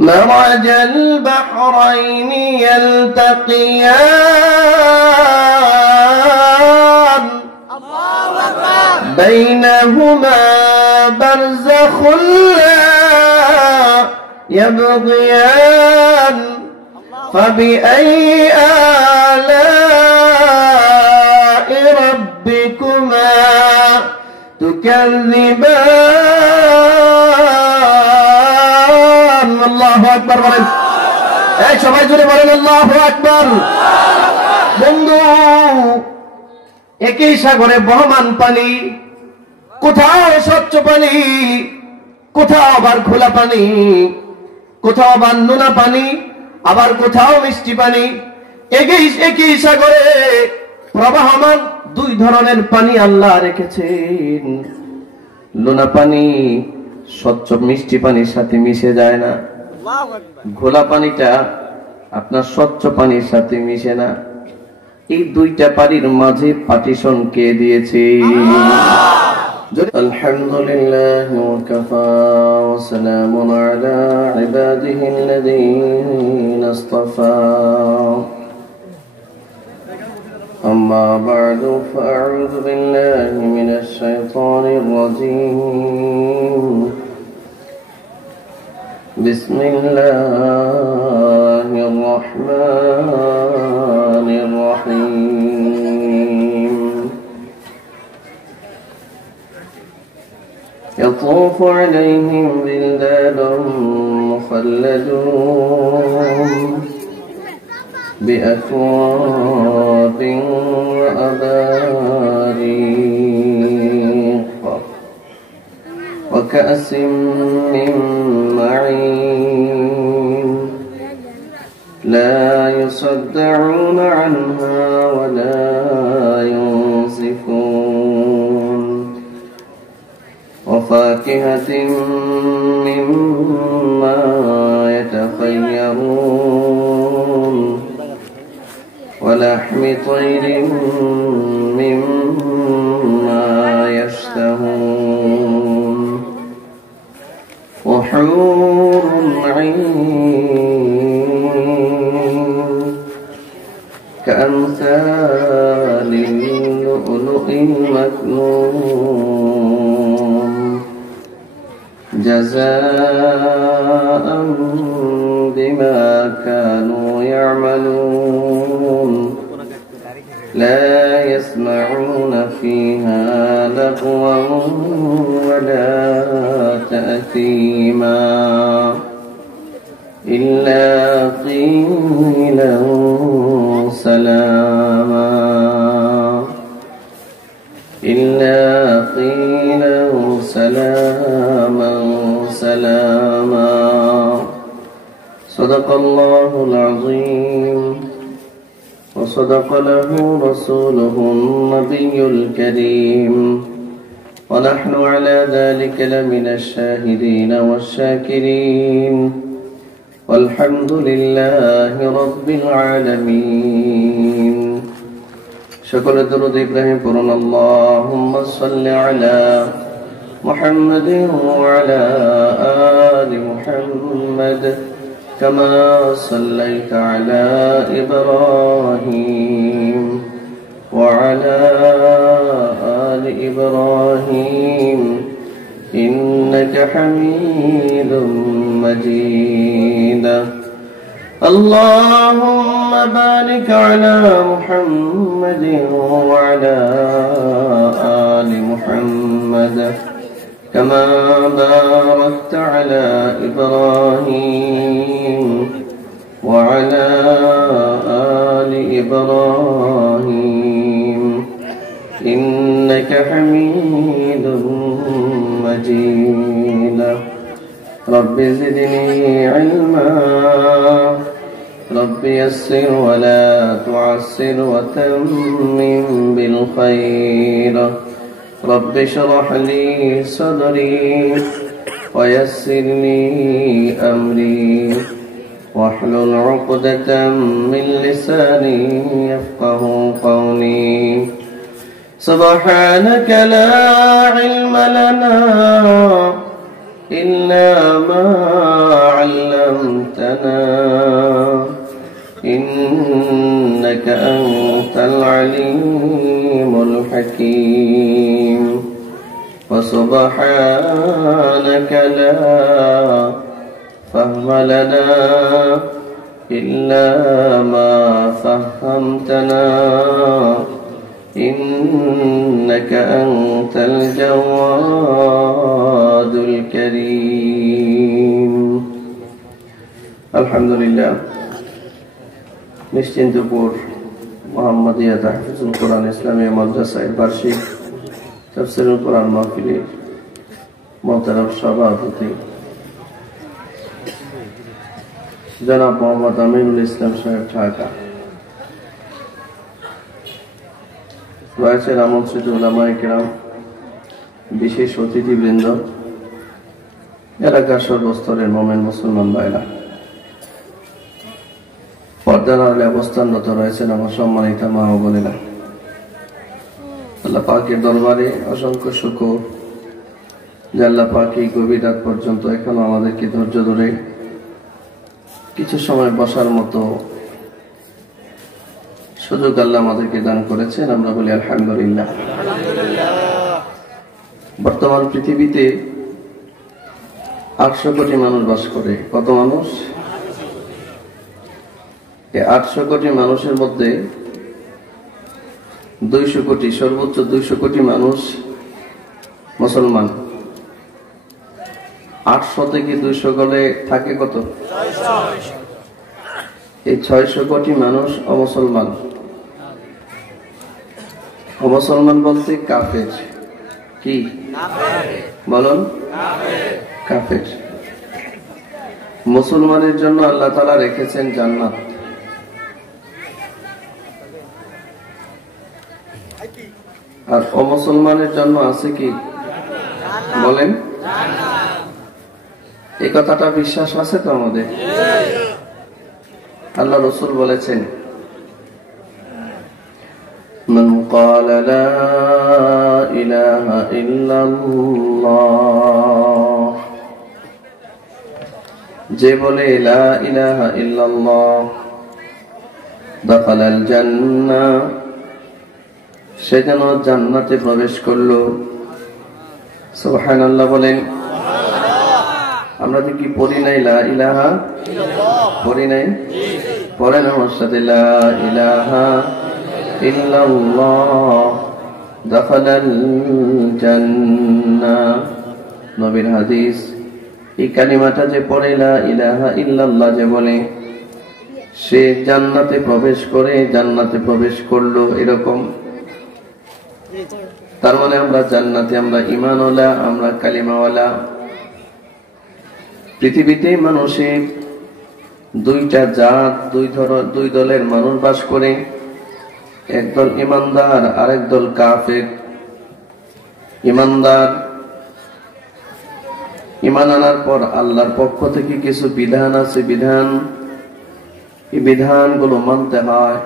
مرج البحرين يلتقيان بينهما برزخ لا يبغيان فبأي آلاء ربكما تكذبان الله أكبر বলেন এই সবাই জোরে বলেন আল্লাহু আকবার বন্ধু একই সাগরে বহমান পানি কোথাও স্বচ্ছ পানি কোথাও আবার খোলা পানি কোথাও আবার নোনা পানি আবার কোথাও মিষ্টি পানি একই সাগরে প্রবাহমান দুই ধরনের পানি আল্লাহ রেখেছেন নোনা পানি স্বচ্ছ মিষ্টি পানির সাথে মিশে যায় না ঘোলা পানিটা আপনার স্বচ্ছ পানির সাথে মিশে না এই দুইটা পানির মাঝে পার্টিশন কে দিয়েছে আলহামদুলিল্লাহ ওয়া কাফা ওয়া সালামুন আলা ইবাদিহিল্লাযীনা ইসতাফা أما بعد فأعوذ بالله من الشيطان الرجيم بسم الله الرحمن الرحيم يطوف عليهم ولدان مخلدون بأكواب وأباريق وكأس من معين لا يصدعون عنها ولا ينزفون وفاكهة مما يتخيرون ولحم طير مما يشتهون وحور عين كأمثال اللؤلؤ المكنون جزاء بما كانوا يعملون لا يسمعون فيها لغوا ولا تأثيما إلا قيلا سلاما إلا قيلا سلاما سلاما صدق الله العظيم وصدق له رسوله النبي الكريم ونحن على ذلك لمن الشاهدين والشاكرين والحمد لله رب العالمين شكر درود إبراهيم قرن اللهم صل على محمد وعلى آل محمد كما صليت على إبراهيم وعلى آل إبراهيم إنك حميد مجيد اللهم بارك على محمد وعلى آل محمد كما باركت على إبراهيم وعلى آل إبراهيم إنك حميد مجيد رب زدني علما رب يسر ولا تعسر وتمم بالخير رب اشرح لي صدري ويسر لي أمري واحلل عقدة من لساني يفقه قولي سبحانك لا علم لنا إلا ما علمتنا فهمتنا إنك أنت العليم الحكيم وسبحانك لا فهم لنا إلا ما فهمتنا إنك أنت الجواد الكريم الحمد لله নিশ্চিন্তপুর মোহাম্মদিয়া তাহফিজুল কোরআন ইসলামিয়া মাদ্রাসার বার্ষিক তাফসীরুল কোরআন মাহফিলের মোহতারাম সভাপতি জনাব মোহাম্মদ আমিনুল ইসলাম সাহেব ঢাকা, রয়েছেন আমন্ত্রিত উলামায়ে কেরাম, বিশেষ অতিথিবৃন্দ, এলাকার সর্বস্তরের মোমেন মুসলমান ভাইরা, পর্দার আড়ালে অবস্থানরত রয়েছেন আমার সম্মানিত মা ও বোনেরা। আল্লাহ পাকের দরবারে অসংখ্য শুকর যে আল্লাহ পাক এই গভীর রাত পর্যন্ত এখনো আমাদেরকে ধৈর্য ধরে কিছু সময় বসার মতো সুযোগ আল্লাহ আমাদেরকে দান করেছেন। আমরা বলি আলহামদুলিল্লাহ। বর্তমান পৃথিবীতে 800 কোটি মানুষ বাস করে। কত মানুষ? এই 800 কোটি মানুষের মধ্যে 200 কোটি, সর্বোচ্চ 200 কোটি মানুষ মুসলমান। 800 থেকে 200 গলে থাকে কত? 600। এই 600 কোটি মানুষ অমুসলমান। অমুসলমান বলতে কাফের। কি বলুন? কাফের। মুসলমানের জন্য আল্লাহ তাআলা রেখেছেন জান্নাত। আর অমুসলমানের জন্য আছে কি বলেন? এই কথাটা বিশ্বাস আছে তো আমাদের? আল্লাহ রাসূল বলেছেন, মান ক্বালা লা ইলাহা ইল্লাল্লাহ, যে বলে লা ইলাহা ইল্লাল্লাহ, দাখালাল জান্নাহ, সে যেন জান্নাতে প্রবেশ করলো। সুবহানাল্লাহ বলেন। আমরা কি পড়ি নাই লা ইলাহা ইল্লাল্লাহ? পড়ি নাই? পড়েন আমার সাথে, লা ইলাহা ইল্লাল্লাহ দাখালাল জান্নাহ। নবীর হাদিস, এই কালিমাটা যে পড়ে লা ইলাহা ইল্লাল্লাহ যে বলে, সে জান্নাতে প্রবেশ করে, জান্নাতে প্রবেশ করলো, এরকম। তার মানে আমরা জান্নাতে, আমরা ঈমানওয়ালা, আমরা কালিমাওয়ালা। পৃথিবীতে মানুষের দুইটা জাত, দুই দলের মানুষ বাস করে। একদল ঈমানদার, আরেক দল কাফের। ঈমানদার ঈমান আনার পর আল্লাহর পক্ষ থেকে কিছু বিধান আছে, বিধান, এই বিধানগুলো মানতে হয়।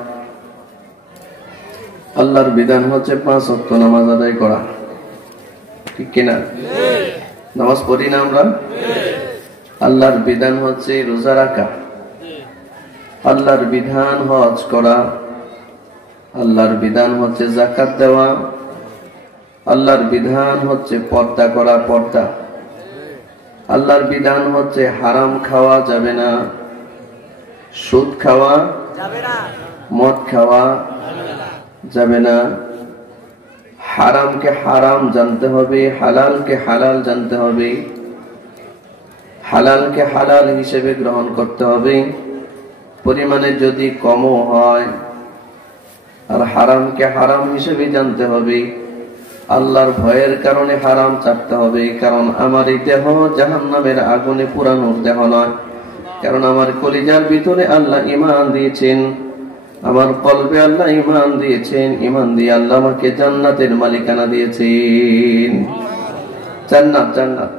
আল্লাহর বিধান হচ্ছে 5 ওয়াক্ত নামাজ আদায় করা, ঠিক কিনা? নামাজ পড়ি না আমরা? আল্লাহর বিধান হচ্ছে রোজা রাখা। আল্লাহর বিধান হজ করা। আল্লাহর বিধান হচ্ছে যাকাত দেওয়া। আল্লাহর বিধান হচ্ছে পর্দা করা, পর্দা। আল্লাহর বিধান হচ্ছে হারাম খাওয়া যাবে না, সুদ খাওয়া যাবে না, মদ খাওয়া যাবে না। হারামকে হারাম জানতে হবে, হালালকে হালাল জানতে হবে। হালালকে হালাল হিসেবে গ্রহণ করতে হবে, পরিমাণে যদি কমও হয়। আর হারামকে হারাম হিসেবে জানতে হবে। আল্লাহর ভয়ের কারণে হারাম ছাড়তে হবে, কারণ আমার এই দেহ জাহান্নামের আগুনে পুরানোর দেহ নয়। কারণ আমার কলিজার ভিতরে আল্লাহ ঈমান দিয়েছেন, আমার কলবে আল্লাহ ঈমান দিয়েছেন। ঈমান দিয়ে আল্লাহ আমাকে জান্নাতের মালিকানা দিয়েছেন। জান্নাত, জান্নাত,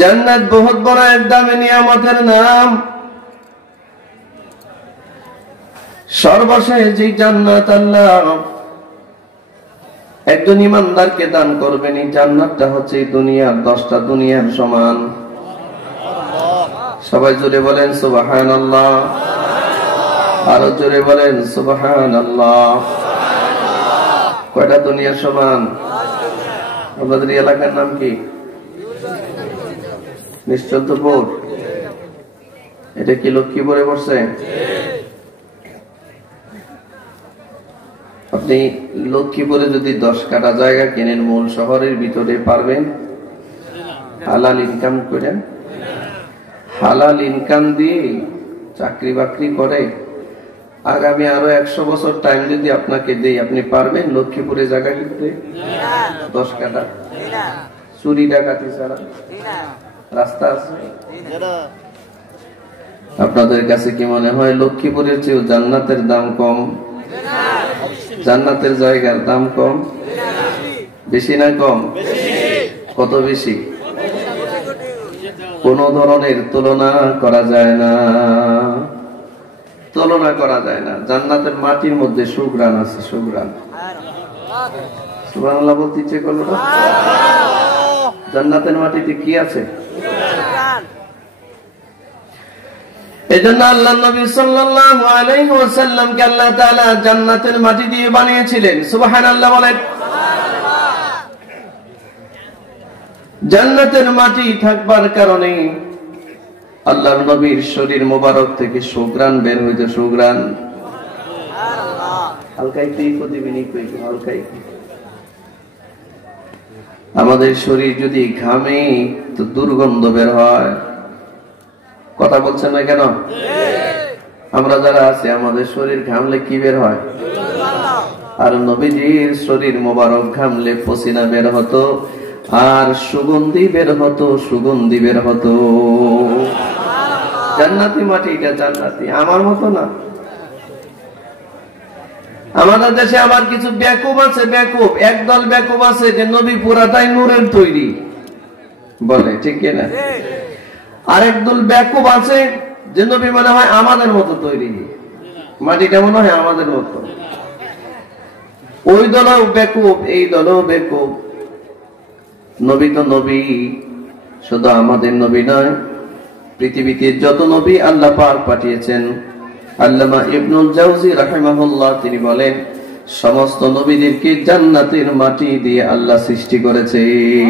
জান্নাত বহুত বড় এক দামি নিয়ামতের নাম। সর্বশেষ যে জান্নাত আল্লাহ একজন ইমানদারকে দান করবেন। এই জান্নাতটা হচ্ছে দুনিয়ার 10টা দুনিয়ার সমান। সবাই জোরে বলেন সুবহানাল্লাহ, আরো জোরে বলেন সুবহানাল্লাহ। কয়টা দুনিয়ার সমান? আপনাদের এলাকার নাম কি? নিশ্চন্তপুর। এটা কি লক্ষ্মীপুরে পড়ছে? আপনি লক্ষ্মীপুরে যদি 10 কাঠা জায়গা কেনেন মূল শহরের ভিতরে, পারবেন? হালাল ইনকাম করেন, হালাল ইনকাম দিয়ে চাকরি বাকরি করে আগামী আরো 100 বছর টাইম যদি আপনাকে দেই, আপনি পারবেন লক্ষ্মীপুরে জায়গা কিনতে? 10 কাঠা চুরি ডাকাতি ছাড়া রাস্তা আছে? আপনাদের কাছে কি মনে হয় লক্ষ্মীপুরের চেয়েও জান্নাতের দাম কম? জান্নাতের জায়গার দাম কম? বেশি না কম? কত বেশি? কোন ধরনের তুলনা করা যায় না, তুলনা করা যায় না। জান্নাতের মাটির মধ্যে সুঘ্রাণ আছে, সুঘ্রাণ। সুবহানাল্লাহ বলতে ইচ্ছে করলো না? জান্নাতের মাটিতে কি আছে? এজন্য আল্লাহ নবী সাল্লাল্লাহু আলাইহি ওয়াসাল্লামকে আল্লাহ তাআলা জান্নাতের মাটি দিয়ে বানিয়েছিলেন। সুবহানাল্লাহ বলেন। জান্নাতের মাটি থাকবার কারণে আল্লাহর নবীর শরীর মোবারক থেকে সুঘ্রাণ বের হইতো, সুঘ্রাণ। হালকাই প্রতিবিনী কই, হালকাই। আমাদের শরীর যদি ঘামে তো দুর্গন্ধ বের হয়। কথা বলছেন না কেন? আমরা যারা আছি আমাদের শরীর ঘামলে কি বের হয়? আর নবীজির শরীর মোবারক ঘামলে পসিনা বের হতো, আর সুগন্ধি বের হতো, সুগন্ধি বের হতো। জান্নাতি মাটি, এটা জান্নাতি, আমার মতো না। আমাদের দেশে আবার কিছু বেকুব আছে, বেকুব, একদল বেকুব আছে যে নবী পুরাটাই নূরের তৈরি বলে, ঠিক কিনা? আরেক দল বেকুব আছে যে নবী মনে হয় আমাদের মতো তৈরি, মাটিটা মনে হয় আমাদের মতো। ওই দলও বেকুব, এই দলও বেকুব। নবী তো নবী, শুধু আমাদের নবী নয়, পৃথিবীতে যত নবী আল্লাহ পাক পাঠিয়েছেন, আল্লামা ইবনুল জাওজি রাহিমাহুল্লাহ তিনি বলেন সমস্ত নবীদেরকে জান্নাতের মাটি দিয়ে আল্লাহ সৃষ্টি করেছেন,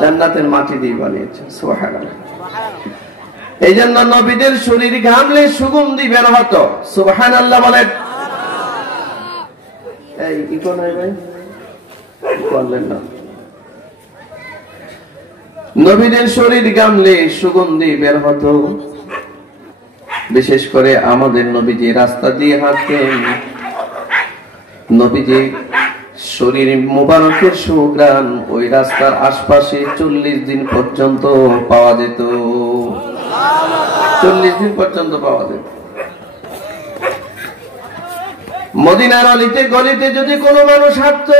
জান্নাতের মাটি দিয়ে বানিয়েছেন। সুবহানাল্লাহ। এই জন্য নবীদের শরীর ঘামলে সুগন্ধি বের হতো। সুবহানাল্লাহ বলেন। এই ইকো নাই ভাই, বললেন না। নবীদের শরীর ঘামলে সুগন্ধি বের হতো। বিশেষ করে আমাদের নবীজি রাস্তা দিয়ে হাঁটতেন, নবীজি শরীর মুবারকের সুঘ্রাণ ওই রাস্তার আশপাশে 40 দিন পর্যন্ত পাওয়া যেত। 40 দিন পর্যন্ত পাওয়া যেত। মদিনার অলিতে গলিতে যদি কোনো মানুষ হাঁটতো,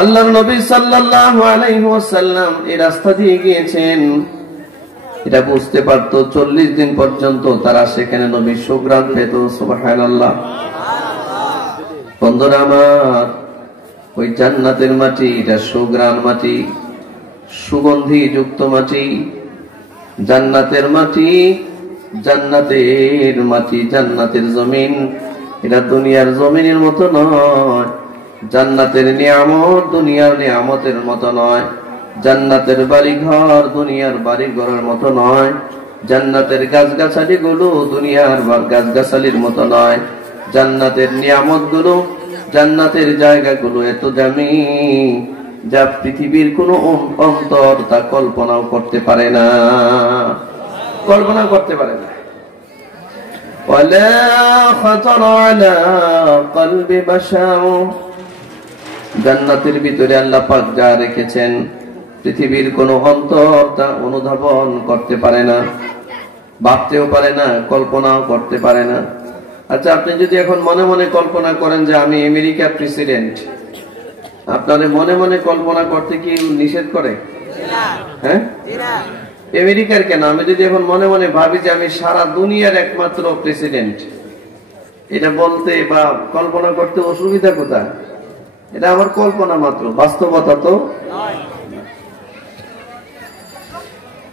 আল্লাহর নবী সাল্লাল্লাহু আলাইহি ওয়াসাল্লাম এই রাস্তা দিয়ে গিয়েছেন, এটা বুঝতে পারতো। 40 দিন পর্যন্ত তারা সেখানে নবীর সুঘ্রাণ পেত। সুবহানাল্লাহ। বন্ধুরা আমার, ওই জান্নাতের মাটি, এটা সুঘ্রাণ মাটি, সুগন্ধি যুক্ত মাটি। জান্নাতের মাটি, জান্নাতের মাটি, জান্নাতের জমিন, এটা দুনিয়ার জমিনের মতো নয়। জান্নাতের নিয়ামত দুনিয়ার নিয়ামতের মতো নয়। জান্নাতের বাড়িঘর দুনিয়ার বাড়িঘরের মতো নয়। জান্নাতের গাছগাছালি গুলো দুনিয়ার গাছগাছালির মতো নয়। জান্নাতের নিয়ামত গুলো, জান্নাতের জায়গাগুলো এত দামি যা পৃথিবীর কোন অন্তর তা কল্পনাও করতে পারে না, কল্পনা করতে পারে না। ওয়ালা খাতারা আলা কলবি বাশার। জান্নাতের ভিতরে আল্লাহ পাক যা রেখেছেন পৃথিবীর কোন অন্তর তা অনুধাবন করতে পারে না, ভাবতেও পারে না, কল্পনাও করতে পারে না। আচ্ছা, আপনি যদি এখন মনে মনে কল্পনা করেন যে আমি আমেরিকার প্রেসিডেন্ট, আপনারে মনে মনে কল্পনা করতে কি নিষেধ করে? হ্যাঁ, আমেরিকার কেন, আমি যদি এখন মনে মনে ভাবি যে আমি সারা দুনিয়ার একমাত্র প্রেসিডেন্ট, এটা বলতে বা কল্পনা করতে অসুবিধা কোথায়? এটা আমার কল্পনা মাত্র, বাস্তবতা তো নয়।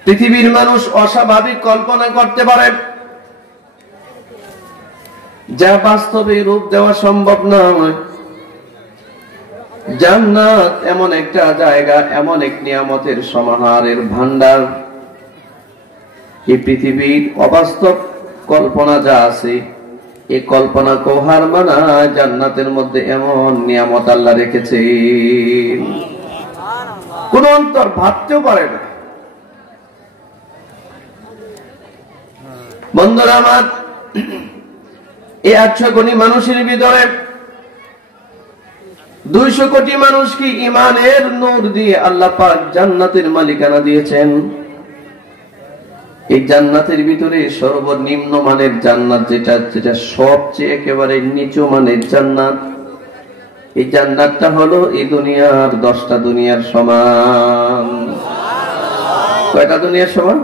পৃথিবীর মানুষ অস্বাভাবিক কল্পনা করতে পারে, যা বাস্তবে রূপ দেওয়া সম্ভব নয়। জান্নাত এমন একটা জায়গা, এমন এক নিয়ামতের সমাহারের ভান্ডার। এই পৃথিবীর অবাস্তব কল্পনা যা আছে, এই কল্পনা কোহার মানা জান্নাতের মধ্যে এমন নিয়ামত আল্লাহ রেখেছে, কোন অন্তর ভাবতেও পারে না। বন্ধুরা আমার, এই 800 কোটি মানুষের ভিতরে 200 কোটি মানুষ কি ইমানের নূর দিয়ে আল্লাহ পাক জান্নাতের মালিকানা দিয়েছেন। এই জান্নাতের ভিতরে সর্বনিম্ন মানের জান্নাত, যেটা সবচেয়ে একেবারে নিচু মানের জান্নাত, এই জান্নাতটা হলো এই দুনিয়ার 10টা দুনিয়ার সমান। কয়টা দুনিয়ার সমান?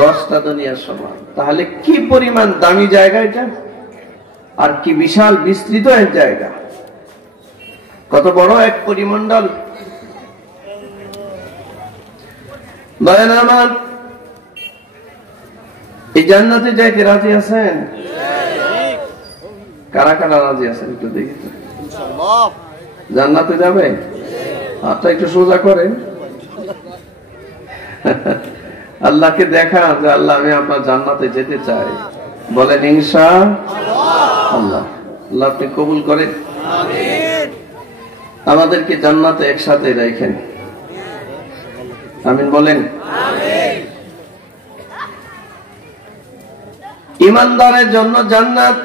10টা দুনিয়ার সমান। তাহলে কি পরিমাণ দামি জায়গা এটা, আর কি বিশাল বিস্তৃত এক জায়গা, কত বড় এক পরিমণ্ডল। দয়াল আমার, এই জান্নাতে যাইতে রাজি আছেন? কারা কারা রাজি আছেন একটু দেখি তো। জান্নাতে যাবে? হাতটা একটু সোজা করেন। আল্লাহকে দেখা যে আল্লাহ আমি আপনার জান্নাতে যেতে চাই, বলেন ইনশাআল্লাহ। আল্লাহ আপনি কবুল করেন, আমাদেরকে জান্নাতে একসাথে রাখেন, আমিন বলেন। ইমানদারের জন্য জান্নাত,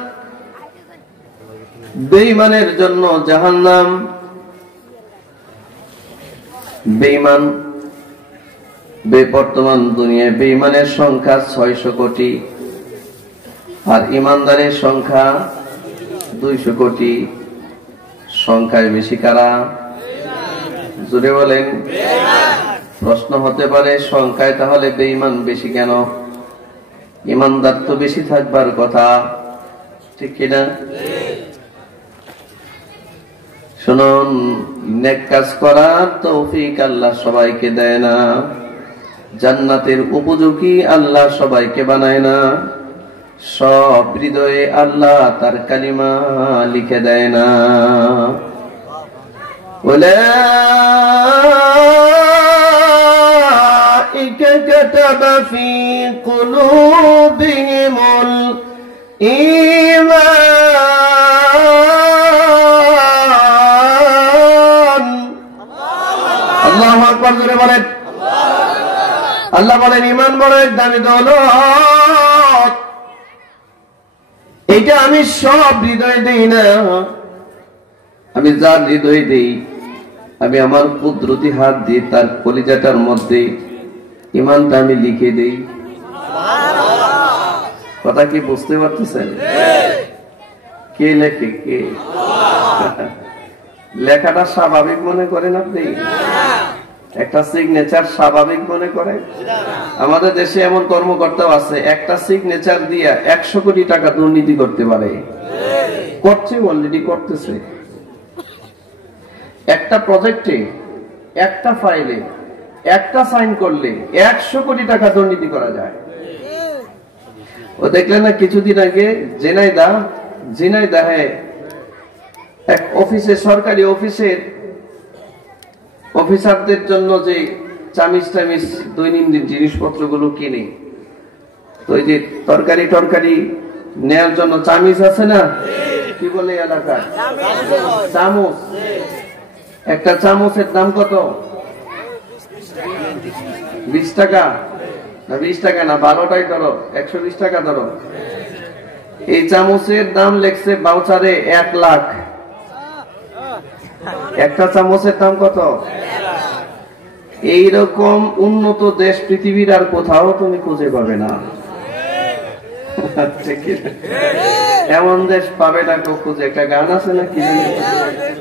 বেঈমানের জন্য জাহান্নাম। বেঈমান, বর্তমান দুনিয়ায় বেঈমানের সংখ্যা 600 কোটি, আর ইমানদারের সংখ্যা 200 কোটি। সংখ্যায় বেশি কারা? জোরে বলেন। প্রশ্ন হতে পারে, সংখ্যায় তাহলে বেঈমান বেশি কেন? ইমানদার তো বেশি থাকবার কথা, ঠিক কিনা? শুনুন, নেক কাজ করার তৌফিক আল্লাহ সবাইকে দেয় না, জান্নাতের উপযোগী আল্লাহ সবাইকে বানায় না, সব হৃদয়ে আল্লাহ তার কালিমা লিখে দেয় না। উলাইকা কাতাবা ফি কুলুবিহিমুল ঈমান। আল্লাহু আকবার, জোরে বলেন। আল্লাহ বলেন, ঈমান বড় দামি দৌলত, এটা আমি সব হৃদয়ে দেই না, আমি যার হৃদয়ে দেই, আমি আমার কুদরতি হাত দিয়ে তার কলিজাটার মধ্যে ঈমানটা আমি লিখে দেই। কথা কি বুঝতে পারতেছেন? কে লেখে? কে? লেখাটা স্বাভাবিক মনে করেন আপনি? একটা সিগনেচার স্বাভাবিক মনে করে? আমাদের দেশে এমন কর্মকর্তাও আছে, একটা সিগনেচার দিয়া 100 কোটি টাকা দুর্নীতি করতে পারে, করছে, অলরেডি করতেছে। একটা প্রজেক্টে, একটা ফাইলে, একটা সাইন করলে 100 কোটি টাকা দুর্নীতি করা যায়। ও দেখলেন না কিছুদিন আগে ঝিনাইদহে এক অফিসে, সরকারি অফিসের অফিসারদের জন্য যে চামিচ টামিচ দৈনন্দিন জিনিসপত্রগুলো কিনে, তো এই যে তরকারি নেয়ার জন্য চামিচ আছে না, কি বলে এলাকা? চামচ। একটা চামচের দাম কত? 20 টাকা না? 20 টাকা না, 12টাই ধরো, 120 টাকা ধরো। এই চামচের দাম লেখছে বাউচারে 1 লাখ। একটা চামচের দাম কত? এইরকম উন্নত দেশ পৃথিবীর আর কোথাও তুমি খুঁজে পাবে না। এমন দেশ পাবে না কেউ খুঁজে। একটা গান আছে না,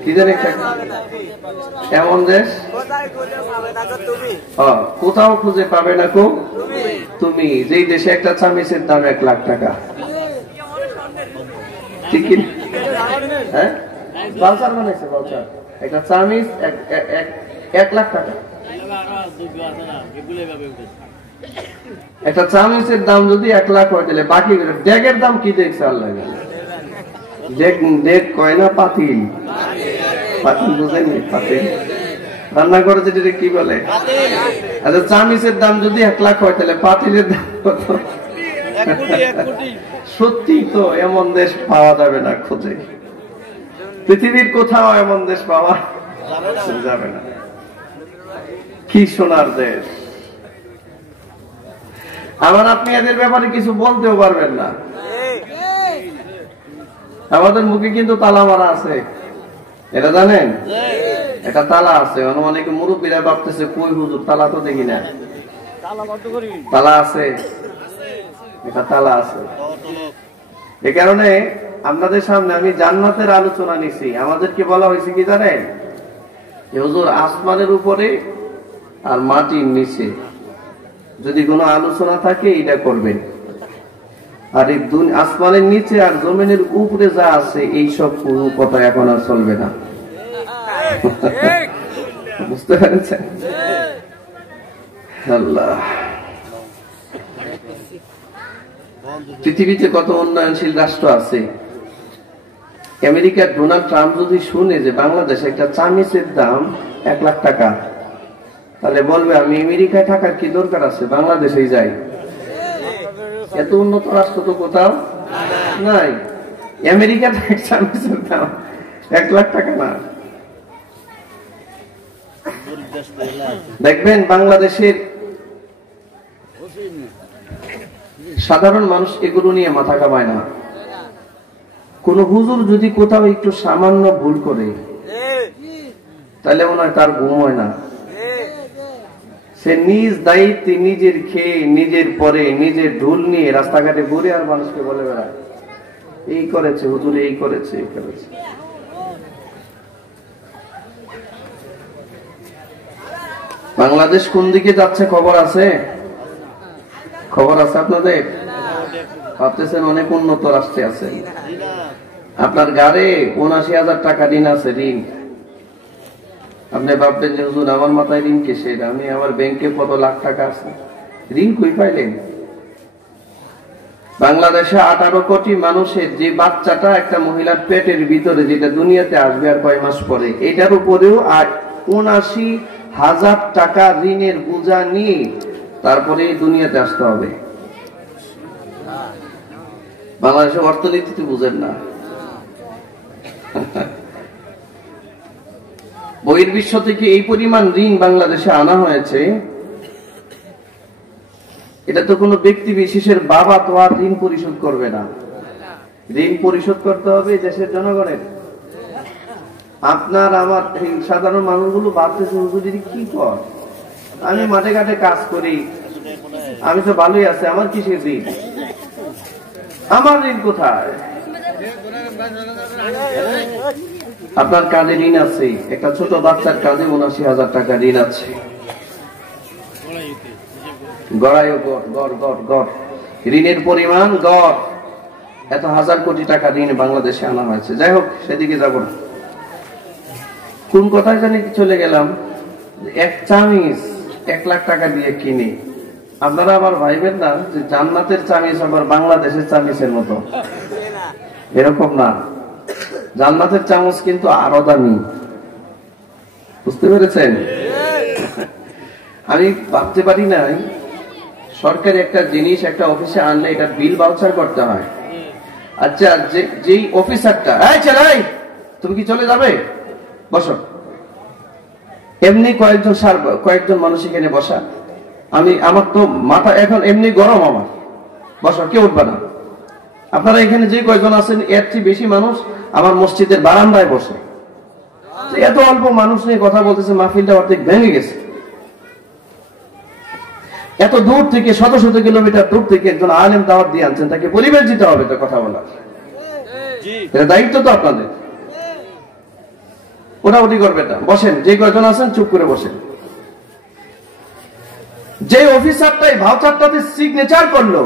কি জানি একটা, এমন দেশ কোথাও খুঁজে পাবে না কেউ তুমি, যেই দেশে একটা চামিচের দাম 1 লাখ টাকা। ঠিক কি? হ্যাঁ, বালচার বানাইছে, বালচার। একটা চামিচ 1 লাখ টাকা। একটা চামিচের দাম যদি 1 লাখ হয়, তাহলে বাকি ডেগের দাম কি দেখছে আল্লাহ? ডেগ কয় না পাতিল, পাতিল বুঝেনি? পাতিল রান্না করে যেটা কি বলে? আচ্ছা, চামিচের দাম যদি 1 লাখ হয়, তাহলে পাতিলের দাম কত? সত্যি তো, এমন দেশ পাওয়া যাবে না খোঁজে, পৃথিবীর কোথাও এমন দেশ পাওয়া যাবে না। কি সোনার দেশ! আবার আপনি এদের ব্যাপারে কিছু বলতেও পারবেন না। আমাদের মুখে কিন্তু তালা মারা আছে, এটা জানেন? এটা তালা আছে। অনেকে মুরব্বীরা ভাবতেছে কই হুজুর, তালা তো দেখি না। তালা আছে, এটা তালা আছে। এ কারণে আপনাদের সামনে আমি জান্নাতের আলোচনা নিছি। আমাদেরকে বলা হয়েছে কি জানেন? হুজুর, আসমানের উপরে আর মাটির নিচে যদি কোনো আলোচনা থাকে এটা করবেন, আর এই আসমানের নিচে আর জমিনের উপরে যা আছে এইসব কোনো কথা এখন আর চলবে না। বুঝতে পেরেছেন? আল্লাহ, পৃথিবীতে কত উন্নয়নশীল রাষ্ট্র আছে। আমেরিকার ডোনাল্ড ট্রাম্প যদি শুনে যে বাংলাদেশে একটা চামিচের দাম 1 লাখ টাকা, তাহলে বলবে আমি আমেরিকায় থাকার কি দরকার আছে, বাংলাদেশেই যাই। এত উন্নত রাষ্ট্র তো কোথাও নাই। আমেরিকাতে এক চামিচের দাম 1 লাখ টাকা না। দেখবেন বাংলাদেশের সাধারণ মানুষ এগুলো নিয়ে মাথা কামায় না। কোন হুজুর যদি কোথাও একটু সামান্য ভুল করে, তাহলে মনে হয় তার ঘুম হয় না। সে নিজ দায়িত্বে নিজের খেয়ে, নিজের পরে, নিজের ঢুল নিয়ে রাস্তাঘাটে ঘুরে আর মানুষকে বলে বেড়ায় এই করেছে হুজুর, এই করেছে, এই করেছে। বাংলাদেশ কোন দিকে যাচ্ছে খবর আছে? খবর আছে আপনাদের? ভাবতেছেন অনেক উন্নত রাষ্ট্রে আছে। আপনার গাড়ে ৭৯,০০০ টাকা ঋণ আছে, ঋণ। আপনি ভাববেন যে হুজুর আমার মাথায় ঋণ কিসের, আমি আমার ব্যাংকে কত লাখ টাকা আছে, ঋণ কই পাইলেন? বাংলাদেশে 18 কোটি মানুষের যে বাচ্চাটা একটা মহিলার পেটের ভিতরে, যেটা দুনিয়াতে আসবে আর কয় মাস পরে, এটার উপরেও ৭৯,০০০ টাকা ঋণের বোঝা নিয়ে তারপরে দুনিয়াতে আসতে হবে। বাংলাদেশের অর্থনীতি বুঝেন না। বহির্বিশ্ব থেকে এই পরিমাণ ঋণ বাংলাদেশে আনা হয়েছে, এটা তো কোনো ব্যক্তি বিশেষের বাবা তো আর ঋণ পরিশোধ করবে না। ঋণ পরিশোধ করতে হবে দেশের জনগণের। আপনার আমার সাধারণ মানুষগুলো ভাবতেছে হুজুর কি কর, আমি মাঠে ঘাটে কাজ করি, আমি তো ভালোই আছে, আমার কিসের ঋণ, আমার ঋণ কোথায়? আপনার কাঁধে ঋণ আছে, একটা ছোট বাচ্চার কাঁধে ৭৯,০০০ টাকা ঋণ আছে। গড়াইও গড় ঋণের পরিমাণ গড় এত ১,০০০ কোটি টাকা ঋণ বাংলাদেশে আনা হয়েছে। যাই হোক, সেদিকে যাব না। কোন কথায় জানি চলে গেলাম। এক চামিচ 1 লাখ টাকা দিয়ে কিনি। আপনারা আবার ভাইবেন না যে জান্নাতের চামিচ আবার বাংলাদেশের চামিচের মতো, এরকম না। জান্নাতের চামচ কিন্তু আরো দামি, বুঝতে পেরেছেন? আমি ভাবতে পারি না সরকারি একটা জিনিস একটা অফিসে আনলে এটা বিল ভাউচার করতে হয়। আচ্ছা, যেই অফিসারটা তুমি কি চলে যাবে, বসো, এমনি কয়েকজন মানুষ এখানে বসা, আমার তো মাথা এখন এমনি গরম, আমার বসো, কেউ উঠবে না। আপনারা এখানে যে কয়েকজন আছেন এর চেয়ে বেশি মানুষ আমার মসজিদের বারান্দায় বসে। এত অল্প মানুষ নিয়ে কথা বলতেছে, মাহফিলটা অর্ধেক ভেঙে গেছে। এত দূর থেকে, শত শত কিলোমিটার দূর থেকে একজন আলেম দাওয়াত দিয়ে আনছেন, তাকে পরিবেশ দিতে হবে তো কথা বলার, এটা দায়িত্ব তো আপনাদের। ওটাউটি করবে না, বসেন, যে কয়েকজন আছেন চুপ করে বসেন। যে অফিসারটাই ভাউচারটাতে সিগনেচার করলো,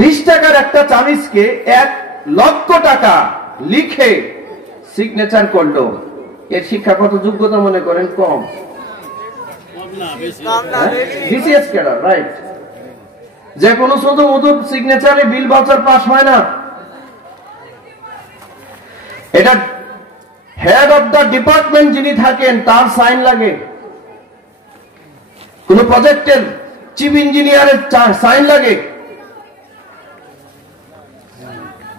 20 টাকার একটা চামিচকে 1 লক্ষ টাকা লিখে সিগনেচার করলো, এর শিক্ষাগত যোগ্যতা মনে করেন কম? BCS cadre, right? যে কোনো শুধু মধুর সিগনেচারে বিল ভাউচার পাস হয় না। এটা হেড অফ দা ডিপার্টমেন্ট যিনি থাকেন তার সাইন লাগে, কোন প্রজেক্টের চিফ ইঞ্জিনিয়ারের সাইন লাগে,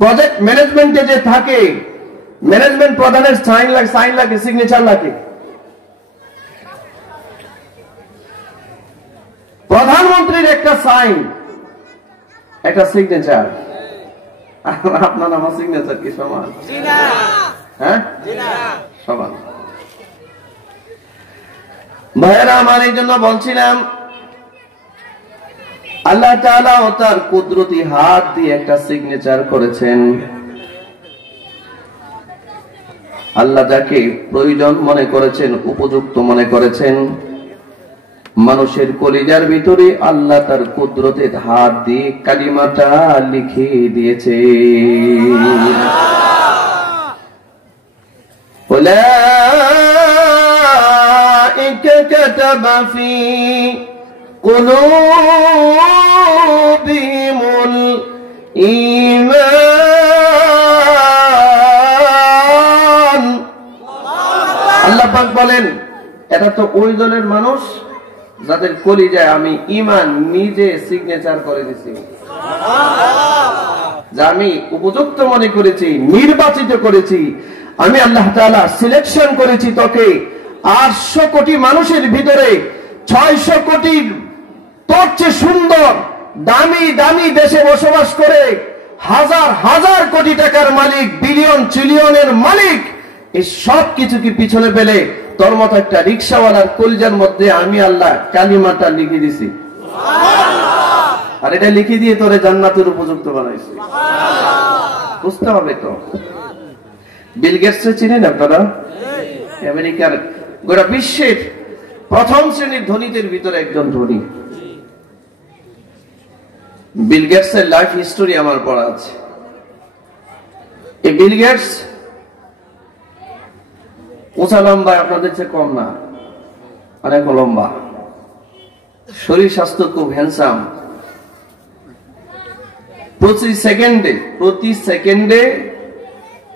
প্রজেক্ট ম্যানেজমেন্টে যে থাকে ম্যানেজমেন্ট প্রধানের সাইন লাগে, সিগনেচার লাগে। প্রধানমন্ত্রীর একটা সাইন, একটা সিগনেচার। আপনার আমার সিগনেচার কি সমান? হ্যাঁ, সমান। ভাইয়েরা আমার, এই জন্য বলছিলাম আল্লাহ তাআলা ও তার কুদরতি হাত দিয়ে একটা সিগনেচার করেছেন। আল্লাহ যাকে প্রয়োজন মনে করেছেন, উপযুক্ত মনে করেছেন, মানুষের কলিজার ভিতরে আল্লাহ তার কুদরতের হাত দিয়ে কালিমাটা লিখে দিয়েছে। উলাইকা কাতাবা ফি কুলুবিহিমুল ঈমান। আল্লাহ পাক বলেন, এটা তো ওই দলের মানুষ যাদের কলিজায় আমি ঈমান নিজে সিগনেচার করে দিয়েছি, যা আমি উপযুক্ত মনে করেছি, নির্বাচিত করেছি, আমি আল্লাহ তাআলা সিলেকশন করেছি তোকে 800 কোটি মানুষের ভিতরে 600 কোটির তোর চেয়ে সুন্দর দামি দামি দেশে বসবাস করে হাজার হাজার কোটি টাকার মালিক, বিলিয়ন ট্রিলিয়নের মালিক, এই সব কিছু কি পিছনে ফেলে তোর মতো একটা রিক্সাওয়ালার কলিজার মধ্যে আমি আল্লাহ কালিমাটা লিখে দিছি, আর এটা লিখে দিয়ে তোরে জান্নাতের উপযুক্ত বানাইছি। বুঝতে হবে তো। বিল গেটস চিনেন আপনারা? আমেরিকার গোটা বিশ্বের প্রথম শ্রেণীর ধনীদের ভিতরে একজন ধনী। বিল গেটস এর লাইফ হিস্টোরি আমার পড়া আছে। এই বিল গেটস উঁচা লম্বা, আপনাদের চেয়ে কম না, অনেক লম্বা, শরীর স্বাস্থ্য খুব হ্যান্ডসাম। প্রতি সেকেন্ডে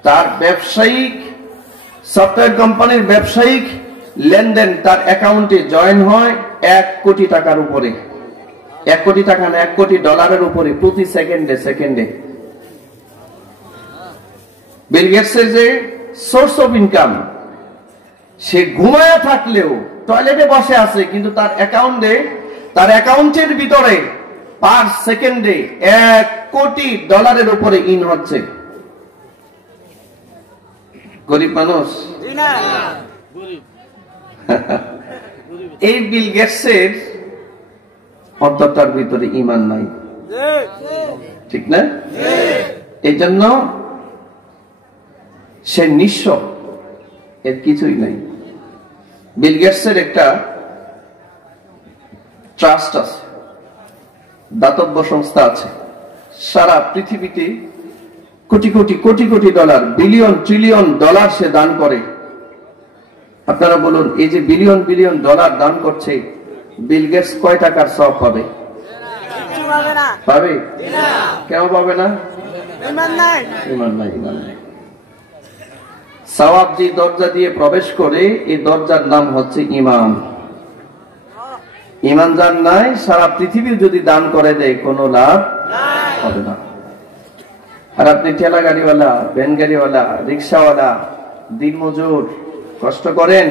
তার ব্যবসায়িক সফটওয়্যার কোম্পানির ব্যবসায়িক লেনদেন তার অ্যাকাউন্টে জয়েন হয় 1 কোটি টাকার উপরে। 1 কোটি টাকা না, 1 কোটি ডলারের উপরে প্রতি সেকেন্ডে। বিল গেটসের যে সোর্স অফ ইনকাম, সে ঘুমায়া থাকলেও টয়লেটে বসে আছে, কিন্তু তার অ্যাকাউন্টের ভিতরে পার সেকেন্ডে 1 কোটি ডলারের উপরে ইন হচ্ছে। গরিব মানুষ এই বিল গেটসের অন্তরটার ভিতরে ঈমান নাই, ঠিক না? এই জন্য সে নিঃস্ব, এর কিছুই নাই। বিল গেটসের একটা ট্রাস্ট আছে, দাতব্য সংস্থা আছে, সারা পৃথিবীতে crore crore crore crore dollar, billion trillion dollar সে দান করে। আপনারা বলুন, এই যে বিলিয়ন বিলিয়ন ডলার দান করছে, বিল গেটস কয় টাকার সওয়াব পাবে? পাবে? কেন পাবে না? ঈমান নাই। সওয়াব যে দরজা দিয়ে প্রবেশ করে, এই দরজার নাম হচ্ছে ঈমান। ঈমান যার নাই, সারা পৃথিবী যদি দান করে দেয় কোনো লাভ হবে না। আর আপনি ঠেলা গাড়িওয়ালা, ভ্যান গাড়িওয়ালা, রিক্সাওয়ালা, দিনমজুর, কষ্ট করেন,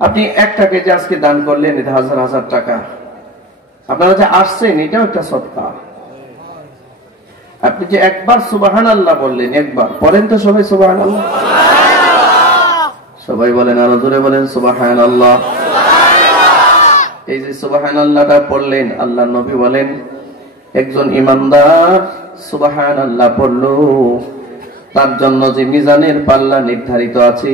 আপনি 1 টাকা যে আজকে দান করলেন, এটা হাজার হাজার টাকা আপনারা যে আসছেন, এটাও একটা সদকা। আপনি যে একবার সুবহানাল্লাহ বললেন, একবার পড়েন তো সবাই সুবহানাল্লাহ, সবাই বলেন, আরো জোরে বলেন সুবহানাল্লাহ। এই যে সুবহানাল্লাহটা পড়লেন, আল্লাহ নবী বলেন, একজন ইমানদার সুবহানাল্লাহ পড়লো, তার জন্য যে মিজানের পাল্লা নির্ধারিত আছে,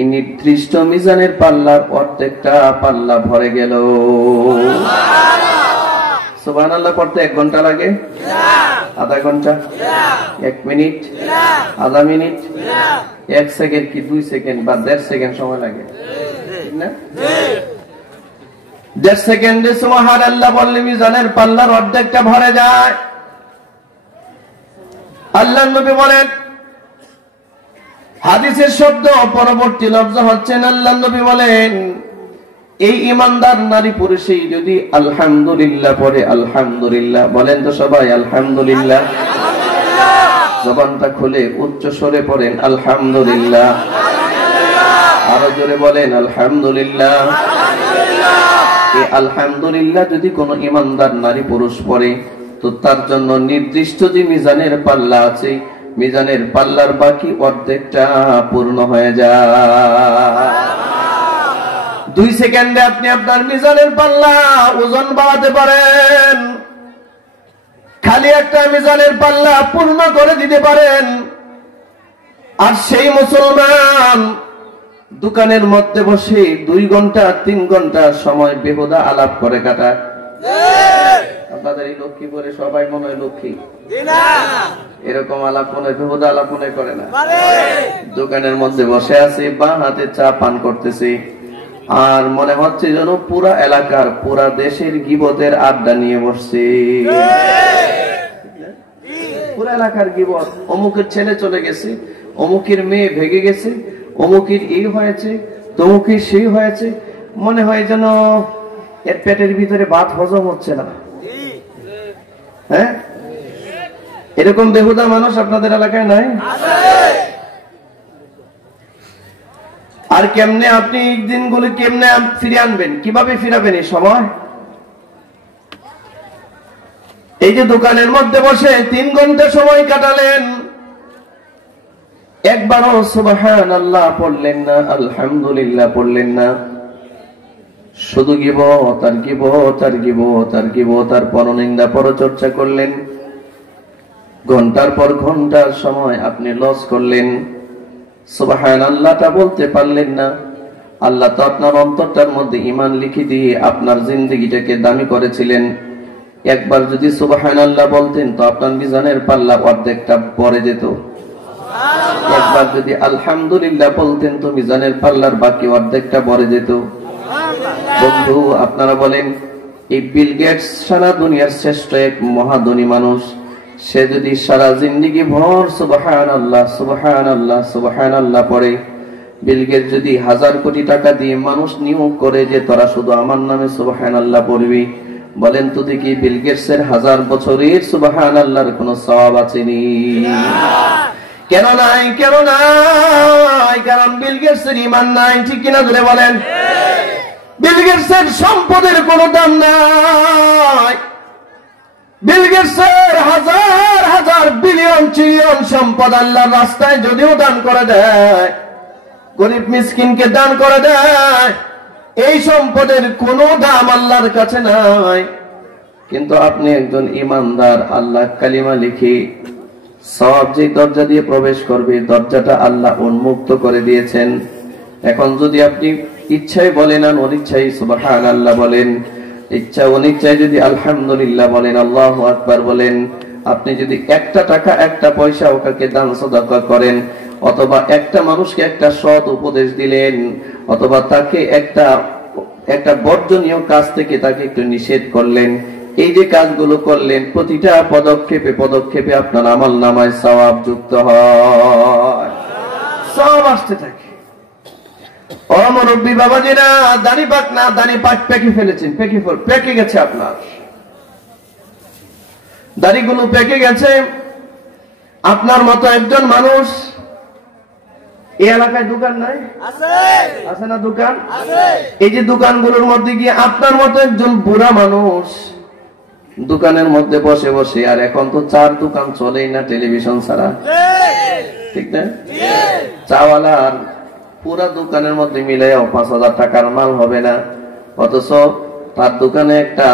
এই নির্দিষ্ট মিজানের পাল্লার অর্ধেকটা পাল্লা ভরে গেল। সুবহানাল্লাহ পড়তে 1 ঘন্টা লাগে? আধা ঘন্টা? 1 মিনিট? আধা মিনিট? 1 সেকেন্ড কি 2 সেকেন্ড বা 1.5 সেকেন্ড সময় লাগে? ঠিক না? 1.5 সেকেন্ডে সুবহানাল্লাহ বললে মিজানের পাল্লার অর্ধেকটা ভরে যায়। আল্লাহর নবী বলেন, হাদিসের শব্দ পরবর্তী লফজ হচ্ছেন, আল্লাহর নবী বলেন, এই ইমানদার নারী পুরুষই যদি আলহামদুলিল্লাহ পড়ে, আলহামদুলিল্লাহ বলেন তো সবাই আলহামদুলিল্লাহ, জবানটা খুলে উচ্চ স্বরে পড়েন আলহামদুলিল্লাহ, আরো জোরে বলেন আলহামদুলিল্লাহ। এই আলহামদুলিল্লাহ যদি কোনো ইমানদার নারী পুরুষ পড়ে, তো তার জন্য নির্দিষ্ট যে মিজানের পাল্লা আছে, মিজানের পাল্লার বাকি অর্ধেকটা পূর্ণ হয়ে যায়। 2 সেকেন্ডে আপনি আপনার মিজানের পাল্লা ওজন বাড়াতে পারেন, খালি একটা মিজানের পাল্লা পূর্ণ করে দিতে পারেন। আর সেই মুসলমান দোকানের মধ্যে বসে 2 ঘন্টা 3 ঘন্টা সময় বেহুদা আলাপ করে কাটায়। আপনাদের এই লক্ষ্মীপুরে সবাই মনে হয় লক্ষ্মী, এরকম আলাপ মনে বেহুদা আলাপ মনে করে না। দোকানের মধ্যে বসে আছে, বা হাতে চা পান করতেছে, আর মনে হচ্ছে যেন পুরা এলাকার পুরা দেশের গীবতের আড্ডা নিয়ে বসছে। পুরা এলাকার গীবত, অমুকের ছেলে চলে গেছে, অমুকের মেয়ে ভেগে গেছে, অমুকের এই হয়েছে, তমুকের সেই হয়েছে, মনে হয় যেন এর পেটের ভিতরে ভাত হজম হচ্ছে না। হ্যাঁ, এরকম বেহুদা মানুষ আপনাদের এলাকায় নাই? আর কেমনে আপনি এই দিনগুলো কেমনে ফিরে আনবেন, কিভাবে ফিরাবেন এই সময়? এই যে দোকানের মধ্যে বসে 3 ঘন্টা সময় কাটালেন, একবারও সুবহানাল্লাহ পড়লেন না, আলহামদুলিল্লাহ পড়লেন না, শুধু গীবত আর গীবত আর গীবত আর গীবত আর পরনিন্দা পরচর্চা করলেন। ঘন্টার পর ঘন্টার সময় আপনি লস করলেন, সুবহানাল্লাহটা বলতে পারলেন না। আল্লাহ তো আপনার অন্তরটার মধ্যে ঈমান লিখে দিয়ে আপনার জিন্দেগিটাকে দামি করেছিলেন। একবার যদি সুবহানাল্লাহ বলতেন তো আপনার মিজানের পাল্লা অর্ধেকটা ভরে যেত। একবার যদি আলহামদুলিল্লাহ বলতেন তো মিজানের পাল্লার বাকি অর্ধেকটা ভরে যেত। বন্ধু, আপনারা বলেন, এই বিল গেটস সারা দুনিয়ার শ্রেষ্ঠ এক মহাধনী মানুষ, সে যদি সারা জিন্দেগি ভর সুবহানাল্লাহ সুবহানাল্লাহ সুবহানাল্লাহ পড়ে, বিল গেটস যদি 1000 কোটি টাকা দিয়ে মানুষ নিয়োগ করে যে তোরা শুধু আমার নামে সুবহানাল্লাহ পড়বি, বলেন তো দেখি বিল গেটসের 1000 বছরের সুবহানাল্লাহর কোনো সওয়াব আছে নি? কেন নাই? কেন নাই? কারণ বিল গেটসের ঈমান নাই, ঠিক কিনা ধরে বলেন? বিল গেটসের সম্পদের কোনো দাম নাই। বিল গেটসের হাজার হাজার বিলিয়ন ট্রিলিয়ন সম্পদ আল্লাহর রাস্তায় যদিও দান করে দেয়, গরিব মিসকিনকে দান করে দেয়, এই সম্পদের কোনো দাম আল্লাহর কাছে নাই। কিন্তু আপনি একজন ইমানদার, আল্লাহ কালিমা লিখে সওয়াব যে দরজা দিয়ে প্রবেশ করবে, দরজাটা আল্লাহ উন্মুক্ত করে দিয়েছেন। এখন যদি আপনি ইচ্ছায় বলেন আর অনিচ্ছায় সুবহানাল্লাহ বলেন, ইচ্ছা অনিচ্ছায় যদি আলহামদুলিল্লাহ বলেন, আল্লাহু আকবার বলেন, আপনি যদি একটা টাকা একটা পয়সা ওকে দান সাদাকা করেন, অথবা একটা মানুষকে একটা সৎ উপদেশ দিলেন, অথবা তাকে একটা বর্জনীয় কাজ থেকে তাকে একটু নিষেধ করলেন, এই যে কাজগুলো করলেন, প্রতিটা পদক্ষেপে পদক্ষেপে আপনার আমল নামায় সওয়াব যুক্ত হয়, সওয়াব আসতে থাকে। ও মুরব্বী বাবাজিরা, দাড়ি পাক না, দাড়ি পাক পেকে ফেলেছেন, পেকে গেছে, আপনার দাড়িগুলো পেকে গেছে। আপনার মতো একজন মানুষ এই এলাকায় দোকান নাই? আছে না দোকান? এই যে দোকানগুলোর মধ্যে গিয়ে আপনার মতো একজন বুড়া মানুষ দোকানের মধ্যে বসে বসে, আর এখন তো চার দোকান চলেই না টেলিভিশন ছাড়া, ঠিক না? চাওয়ালা আর পুরা দোকানের মধ্যে মিলাইও 5000 টাকার মাল হবে না, অথচ তার দোকানে একটা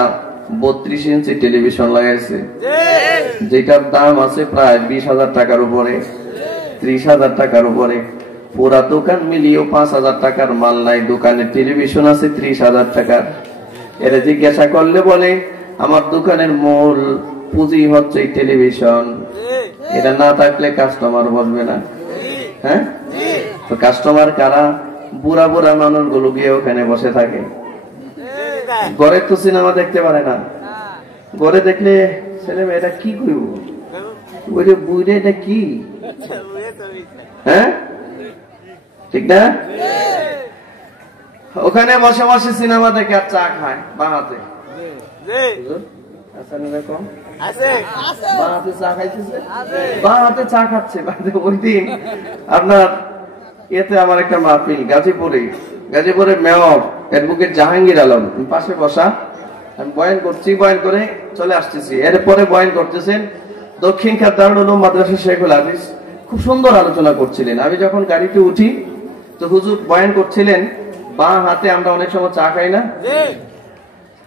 32 ইঞ্চি টেলিভিশন লাগাইছে, যেটার দাম আছে প্রায় 20,000 টাকার উপরে, 30,000 টাকার উপরে। পুরা দোকান মিলিয়েও 5,000 টাকার মাল নাই, দোকানে টেলিভিশন আছে 30,000 টাকার। এরা জিজ্ঞাসা করলে বলে আমার দোকানের মূল পুঁজি হচ্ছে টেলিভিশন, এটা না থাকলে কাস্টমার বসবে না। হ্যাঁ, তো কাস্টমার কারা? বুড়া বুড়া মানুষগুলো গিয়ে ওখানে বসে থাকে। ঘরে তো সিনেমা দেখতে পারে না, ঘরে দেখলে ছেলে মেয়েটা কি করব, ওই যে বুড়ে এটা কি, হ্যাঁ ঠিক না? ওখানে বসে বসে সিনেমা দেখে আর চা খায় বাহাতে। চা খাচ্ছে। ওই দিন আপনার এতে আমার একটা মাহফিল গাজীপুরে মেয়র অ্যাডভোকেট জাহাঙ্গীর আলম পাশে বসা, আমি বয়ান করছি, বয়ান করে চলে আসতেছি। এরপরে বয়ান করতেছেন দক্ষিণ খাত দারুল উলুম মাদ্রাসা শেখুল হাদিস, খুব সুন্দর আলোচনা করছিলেন। আমি যখন গাড়িতে উঠি তো হুজুর বয়ান করছিলেন, বাঁ হাতে আমরা অনেক সময় চা খাই না,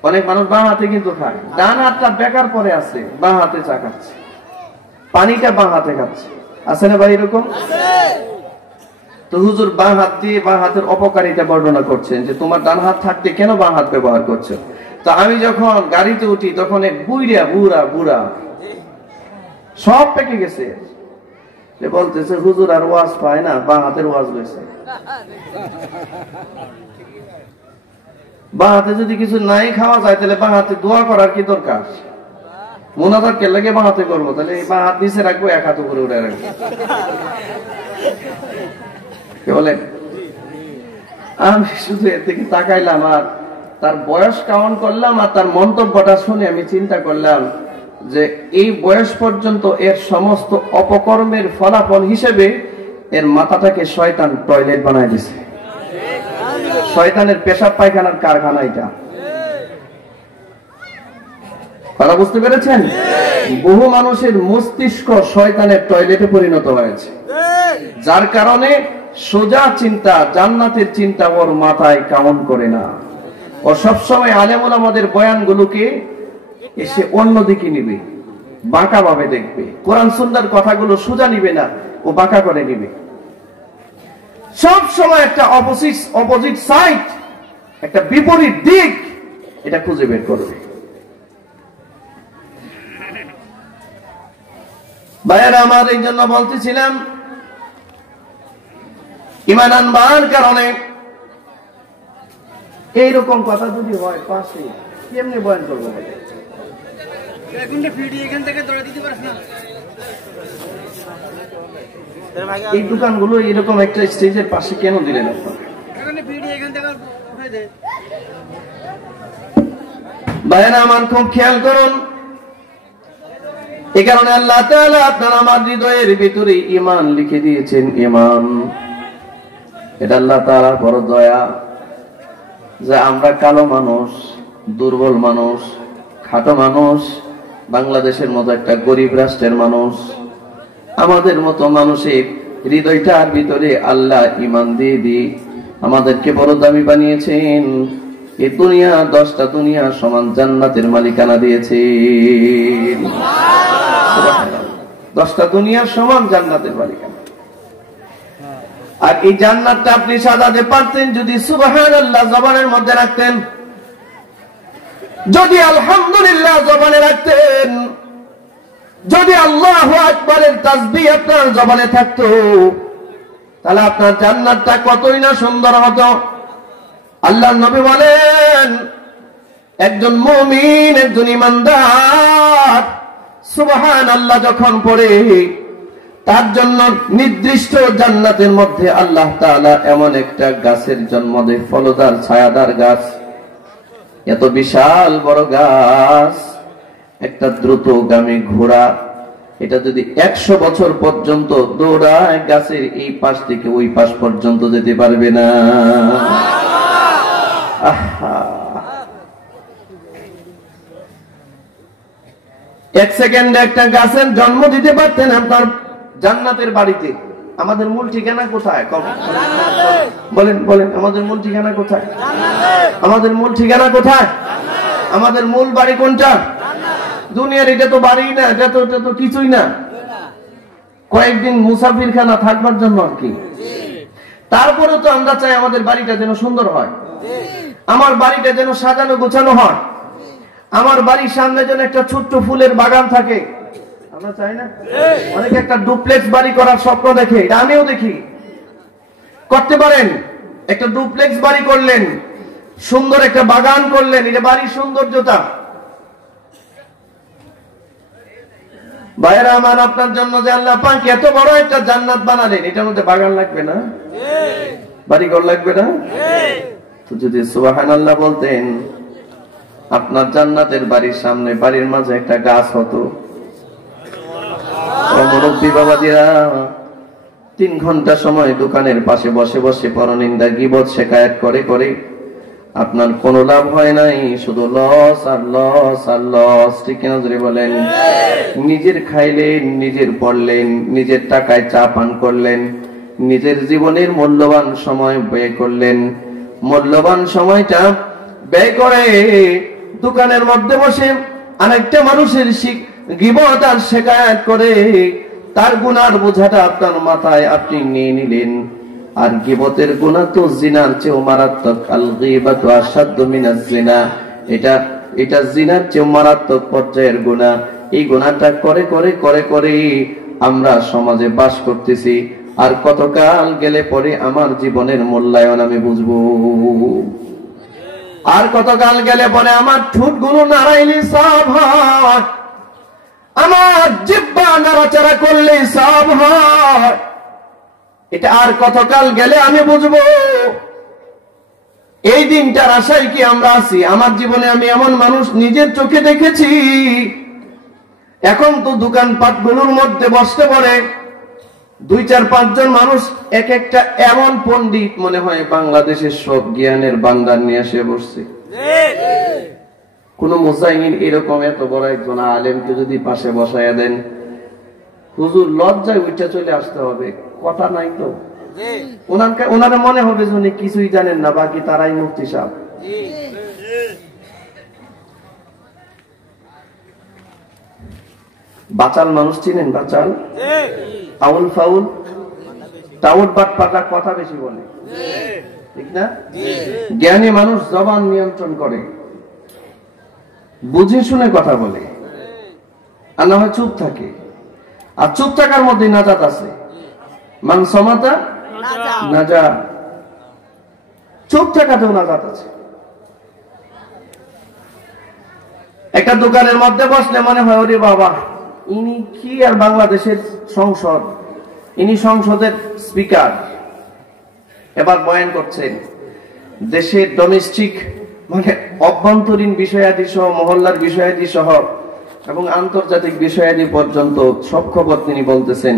অনেক মানুষ বাঁ হাতে কিন্তু খায়, ডান হাতটা বেকার পরে আছে, বাঁ হাতে চা খাচ্ছে, পানিটা বাঁ হাতে খাচ্ছে, আছে না ভাই এরকম? তো হুজুর বাঁ হাত দিয়ে বাঁ হাতের অপকারিতা বর্ণনা করছেন যে তোমার ডান হাত থাকতে কেন বাঁ হাত ব্যবহার করছো। তো আমি যখন গাড়িতে উঠি তখন এক বুড়া সব পেকে গেছে, বলতেছে হুজুর আর ওয়াজ পায় না, বাঁ হাতের ওয়াজ লইছে। বাঁ হাতে যদি কিছু নাই খাওয়া যায় তাহলে বাঁ হাতে দোয়া করার কি দরকার? মোনাজাত কে লাগে বাঁ হাতে করবো, তাহলে এই বাঁ হাত নিচে রাখবো, এক হাত উপরে উঠে রাখবো। বলেন, আমি শুধু এর দিকে তাকাইলাম আর তার বয়স কাউন্ট করলাম, আর তার মন্তব্যটা শুনে আমি চিন্তা করলাম যে এই বয়স পর্যন্ত এর সমস্ত অপকর্মের ফলাফল হিসেবে এর মাথাটাকে শয়তান টয়লেট বানায় দিছে। শয়তানের পেশাব পায়খানার কারখানা এটা। কথা বুঝতে পেরেছেন? বহু মানুষের মস্তিষ্ক শয়তানের টয়লেটে পরিণত হয়েছে, যার কারণে সোজা চিন্তা, জান্নাতের চিন্তা ওর মাথায় কাউন্ট করে না। ও সবসময় আলেম ওলামাদের বয়ানগুলোকে এসে অন্যদিকে নিবে, বাঁকা ভাবে দেখবে, কোরআন সুন্নাহর কথাগুলো সোজা নিবে না, ও বাঁকা করে নিবে। সব সময় একটা অপোজিট সাইড, একটা বিপরীত দিক এটা খুঁজে বের করবে। ভাইয়েরা আমার, এই জন্য বলতেছিলাম ঈমান আনবার কারণে এইরকম কথা যদি হয় পাশে কেমনে বয়ান করবো? এই দোকানগুলো এরকম একটা স্টেজের পাশে কেন দিলেন আপনারা? ভাইয়েরা আমার, খুব খেয়াল করুন। এই কারণে আল্লাহ তাআলা আপনার আমার হৃদয়ের ভিতরে ঈমান লিখে দিয়েছেন। ঈমান এটা আল্লাহ তাআলার বড় দয়া যে আমরা কালো মানুষ, দুর্বল মানুষ, খাটো মানুষ, বাংলাদেশের মতো একটা গরিব রাষ্ট্রের মানুষ, আমাদের মতো মানুষের হৃদয়টার ভিতরে আল্লাহ ঈমান দিয়ে দিয়ে আমাদেরকে বড় দামি বানিয়েছেন। এই দুনিয়া 10টা দুনিয়া সমান জান্নাতের মালিকানা দিয়েছেন। 10টা দুনিয়া সমান জান্নাতের মালিকানা। আর এই জান্নাতটা আপনি সাজাতে পারতেন যদি সুবহানাল্লাহ জবানের মধ্যে রাখতেন, যদি আলহামদুলিল্লাহ জবানে রাখতেন, যদি আল্লাহু আকবারের তাসবিহ আপনার জবানে থাকতো, তাহলে আপনার জান্নাতটা কতই না সুন্দর হতো। আল্লাহর নবী বলেন, একজন মুমিন, একজন ঈমানদার সুবহানাল্লাহ যখন পড়ে, তার জন্য নির্দিষ্ট জান্নাতের মধ্যে আল্লাহ তাআলা এমন একটা গাছের জন্ম দেয়, ফলদার ছায়াদার গাছ। এত বিশাল বড় গাছ, একটা দ্রুতগামী ঘোড়া, এটা যদি 100 বছর পর্যন্ত দৌড়ায়, গাছের এই পাশ থেকে ওই পাশ পর্যন্ত যেতে পারবে না। এক সেকেন্ডে একটা গাছের জন্ম দিতে পারতেন আপনার জান্নাতের বাড়িতে। আমাদের মূল ঠিকানা কোথায়? বলেন বলেন, আমাদের মূল ঠিকানা কোথায়? আমাদের মূল ঠিকানা কোথায়? আমাদের মূল বাড়ি কোনটা? দুনিয়ার এটা তো বাড়ি না, এটা তো কিছুই না, কয়েকদিন মুসাফিরখানা থাকবার জন্য আর কি। তারপরে তো আমরা চাই আমাদের বাড়িটা যেন সুন্দর হয়, আমার বাড়িটা যেন সাজানো গোছানো হয়, আমার বাড়ির সামনে যেন একটা ছোট্ট ফুলের বাগান থাকে, আমরা চাই না? অনেকে একটা ডুপ্লেক্স বাড়ি করার স্বপ্ন দেখে, এটা আমিও দেখি। করতে পারেন, একটা ডুপ্লেক্স বাড়ি করলেন, সুন্দর একটা বাগান করলেন, এটা বাড়ির সৌন্দর্যতা। ভাইরা আমার, আপনার জন্য যে আল্লাহ পাক এত বড় একটা জান্নাত বানালেন, এটার মধ্যে বাগান লাগবে না? বাড়িঘর লাগবে না? তো যদি সুবহানাল্লাহ বলতেন, আপনার জান্নাতের বাড়ির সামনে, বাড়ির মাঝে একটা গাছ হতো। মুরব্বী বাবাজিরা 3 ঘন্টা সময় দোকানের পাশে বসে বসে পরনিন্দা গীবত শিকায়াত করে করে আপনার কোনো লাভ হয় নাই, শুধু লস আর লস আর লস। ঠিক কিনা জোরে বলেন? নিজের খাইলেন, নিজের পড়লেন, নিজের টাকায় চা পান করলেন, নিজের জীবনের মূল্যবান সময় ব্যয় করলেন। মূল্যবান সময়টা ব্যয় করে দোকানের মধ্যে বসে আরেকটা মানুষের গীবত আর শিকায়াত করে তার গুনার বোঝাটা আপনার মাথায় আপনি নিয়ে নিলেন। আর গীবতের গুনাহ তো জিনার চেয়েও মারাত্মক। আল গীবাতু আশাদ্দু মিনাজ জিনা, এটা জিনার চেয়েও মারাত্মক পর্যায়ের গুনাহ। এই গুনাহটা করে করে করে করে আমরা সমাজে বাস করতেছি। আর কতকাল গেলে পরে আমার জীবনের মূল্যায়ন আমি বুঝবো? আর কতকাল গেলে পরে আমার ঠোঁটগুলো নাড়াইলে সব হয়, আমার জিহ্বা নাড়াচাড়া করলে সব হয়। এটা আর কতকাল গেলে আমি বুঝবো? এই দিনটার আশায় কি আমরা আছি? আমার জীবনে আমি এমন মানুষ নিজের চোখে দেখেছি, এখন তো দোকানপাট গুলোর মধ্যে বসতে পারে 2-4-5 জন মানুষ, এক একটা এমন পণ্ডিত মনে হয় বাংলাদেশের সব জ্ঞানের ভান্ডার নিয়ে এসে বসছে। কোন মুজাহিদ এরকম এত বড় একজন আলেমকে যদি পাশে বসাইয়া দেন, হুজুর লজ্জায় উঠে চলে আসতে হবে, কথা নাই তো। ওনারা মনে হবে যে উনি কিছুই জানেন না, বাকি তারাই মুফতি সাহেব। বাচাল মানুষ চিনেন? বাচাল, আউল ফাউল, টাউট বাট পাটা, কথা বেশি বলে, ঠিক না? জ্ঞানী মানুষ জবান নিয়ন্ত্রণ করে, বুঝে শুনে কথা বলে, আর না হয় চুপ থাকে। আর চুপ থাকার মধ্যে নাজাত আছে। মান সমাতা নাজা, চুপ থাকাতেও নাজাত আছে। একটা দোকানের মধ্যে বসলে মনে হয় ওরে বাবা, ইনি কি আর বাংলাদেশের সংসদ, ইনি সংসদের স্পিকার। এবার বয়ান করছেন দেশের ডোমেস্টিক মানে অভ্যন্তরীণ বিষয়াদি সহ, মহল্লার বিষয়াদি সহ এবং আন্তর্জাতিক বিষয়াদি পর্যন্ত সব খবর তিনি বলতেছেন,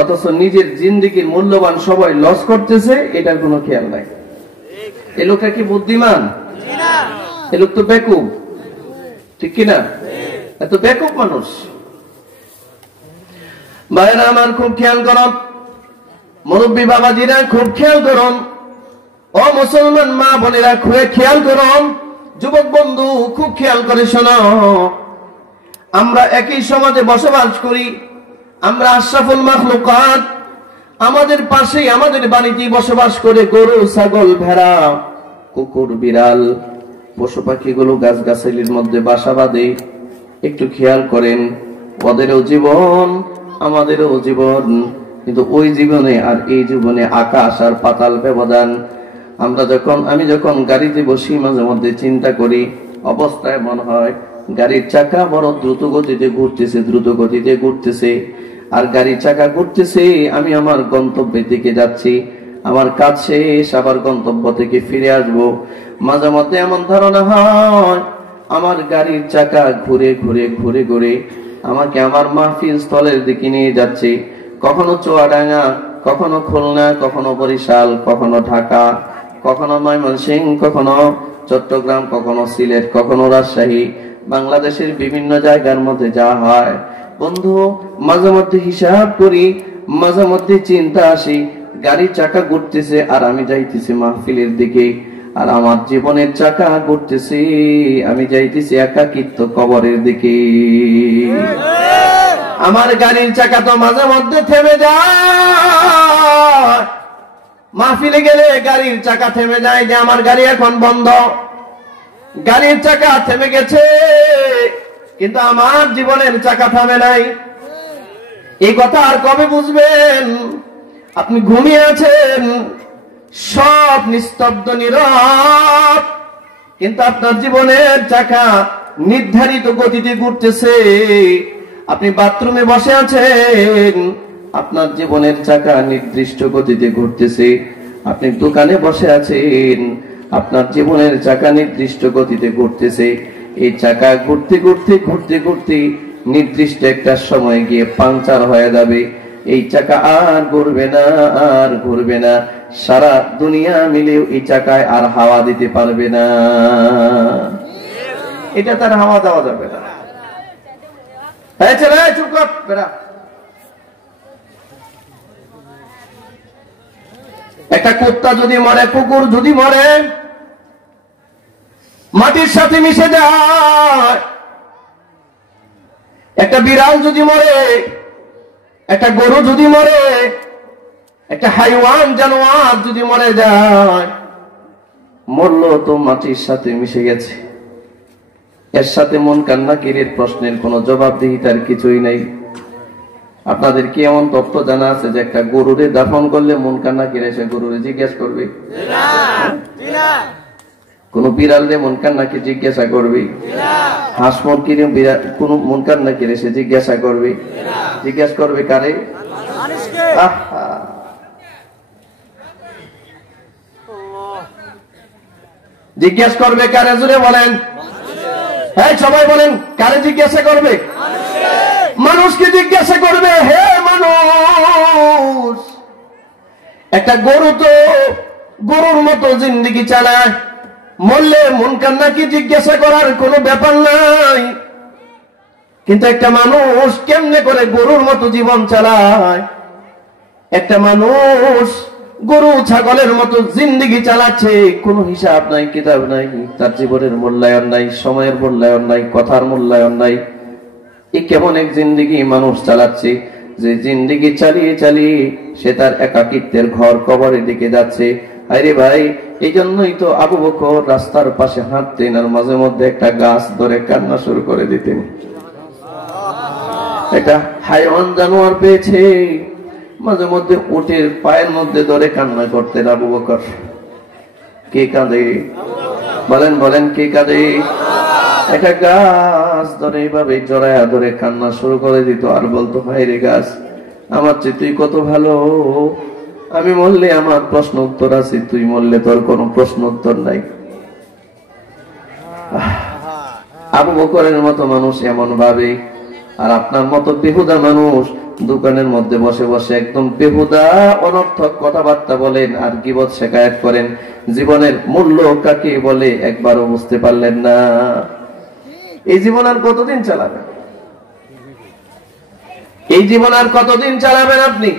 অথচ নিজের জিন্দেগির মূল্যবান সবাই লস করতেছে, এটার কোনো খেয়াল নাই। এ লোকটা কি বুদ্ধিমান? এ লোক তো বেকুব, ঠিক কিনা? এত বেকুব মানুষ। ভাইরা আমার, খুব খেয়াল করুন, মুরব্বী বাবাজিরা খুব খেয়াল করুন, ও মুসলমান মা বোনেরা খুব খেয়াল করুন, যুবক বন্ধু খুব খেয়াল করে শোনো। আমরা একই সমাজে বসবাস করি, আমরা আশরাফুল মাখলুকাত, আমাদের পাশেই আমাদের বাড়িতেই বসবাস করে গরু, ছাগল, ভেড়া, কুকুর, বিড়াল, পশু পাখিগুলো গাছগাছালির মধ্যে বাসা বাঁধে। একটু খেয়াল করেন, ওদেরও জীবন, আমাদেরও জীবন, কিন্তু ওই জীবনে আর এই জীবনে আকাশ আর পাতাল ব্যবধান। আমি যখন গাড়িতে বসি মাঝে মধ্যে চিন্তা করি, অবস্থায় মনে হয় গাড়ির চাকা বড় দ্রুত গতিতে ঘুরতেছে, আর গাড়ির চাকা ঘুরতেছে, আমি আমার গন্তব্যের দিকে যাচ্ছি, আমার কাজ শেষ, আবার গন্তব্য থেকে ফিরে আসব। মাঝে মধ্যে এমন ধারণা হয় আমার গাড়ির চাকা ঘুরে ঘুরে ঘুরে ঘুরে আমাকে আমার মাহফিল স্থলের দিকে নিয়ে যাচ্ছে। কখনো চুয়াডাঙ্গা, কখনো খুলনা, কখনো বরিশাল, কখনো ঢাকা, কখনো ময়মনসিংহ, কখনো চট্টগ্রাম, কখনো সিলেট, কখনো রাজশাহী, বাংলাদেশের বিভিন্ন জায়গার মধ্যে যাওয়া হয়। বন্ধু, মাঝে মধ্যে হিসাব করি, মাঝে মধ্যে চিন্তা আসি, গাড়ির চাকা ঘুরতেছে আর আমি যাইতেছি মাহফিলের দিকে, আর আমার জীবনের চাকা ঘুরতেছে, আমি যাইতেছি একাকিত্ব কবরের দিকে। আমার গাড়ির চাকা তো মাঝে মধ্যে থেমে যায়, মাহফিলে গেলে গাড়ির চাকা থেমে যায় যে আমার গাড়ি এখন বন্ধ। গাড়ির চাকা থেমে গেছে, কিন্তু আমার জীবনের চাকা থামে নাই। এই কথা আর কবে বুঝবেন? আপনি ঘুমিয়ে আছেন, সব নিস্তব্ধ নীরব, কিন্তু আপনার জীবনের চাকা নির্ধারিত গতিতে ঘুরতেছে। আপনি বাথরুমে বসে আছেন, আপনার জীবনের চাকা নির্দিষ্ট গতিতে ঘুরতেছে। আপনি দোকানে বসে আছেন, আপনার জীবনের চাকা নির্দিষ্ট গতিতে ঘুরতেছে। এই চাকা ঘুরতে ঘুরতে ঘুরতে ঘুরতে নির্দিষ্ট একটা সময় গিয়ে পাংচার হয়ে যাবে। এই চাকা আর ঘুরবে না, আর ঘুরবে না। সারা দুনিয়া মিলেও এই চাকায় আর হাওয়া দিতে পারবে না। এটা তার হাওয়া দেওয়া যাবে না। চুপ কর বেড়া। একটা কুত্তা যদি মরে, কুকুর যদি মরে, মাটির সাথে মিশে যায়। একটা বিড়াল যদি মরে, একটা গরু যদি মরে, একটা হাইওয়ান জানোয়ার যদি মরে যায়, মরলো তো মাটির সাথে মিশে গেছে। এর সাথে মন কান্নাকিরের প্রশ্নের কোনো জবাবদিহিতার কিছুই নাই। আপনাদের কি এমন তথ্য জানা আছে যে একটা গরুরে দাফন করলে মন কান্নাকির এসে গরুরে জিজ্ঞেস করবে? কোন বিড়ালে মন কান্নাকে জিজ্ঞাসা করবে? হাঁস মুরগির কোন মন কান্নাকির এসে জিজ্ঞাসা করবে? জিজ্ঞাসা করবে কারে? জিজ্ঞাসা করবে কারে? জুড়ে বলেন, হ্যাঁ সবাই বলেন, কারে জিজ্ঞাসা করবে? মানুষকে জিজ্ঞাসা করবে। হে মানুষ, একটা গরু তো গরুর মতো জিন্দেগি চালায়, মরলে মন কান্নাকে জিজ্ঞাসা করার কোনো ব্যাপার নাই। কিন্তু একটা মানুষ কেমনে করে গরুর মতো জীবন চালায়? একটা মানুষ গরু ছাগলের মতো জিন্দেগি চালাচ্ছে, কোনো হিসাব নাই, কিতাব নাই, তার জীবনের মূল্যায়ন নাই, সময়ের মূল্যায়ন নাই, কথার মূল্যায়ন নাই। এই কেমন এক জিন্দেগি মানুষ চালাচ্ছে, যে জিন্দেগি চালিয়ে চালিয়ে সে তার একাকিত্বের ঘর কবরের দিকে যাচ্ছে। আরে ভাই, এই জন্যই তো আবু বকর রাস্তার পাশে হাঁটতেন আর মাঝে মধ্যে একটা গাছ ধরে কান্না শুরু করে দিতেন। একটা হাইওয়ান জানোয়ার পেয়েছে, মাঝে মধ্যে উটের পায়ের মধ্যে ধরে কান্না করতেন আবু বকর। কে কাঁদে? বলেন বলেন, কে কাঁদে? একটা গাছ ধরে এইভাবে জড়ায়া ধরে কান্না শুরু করে দিত আর বলতো, হায় রে গাছ, আমার চেয়ে তুই কত ভালো। আমি মরলে আমার প্রশ্ন উত্তর আছে, তুই মরলে তোর কোনো প্রশ্ন উত্তর নাই। আবু বকরের মতো মানুষ এমন ভাবে, আর আপনার মতো বেহুদা মানুষ দোকানের মধ্যে বসে বসে একদম বেহুদা অনর্থক কথাবার্তা বলেন আর গীবত শেখায়ত করেন। জীবনের মূল্য কাকে বলে একবারও বুঝতে পারলেন না। এই জীবন আর কতদিন চালাবেন? এই জীবন আর কতদিন চালাবেন আপনি?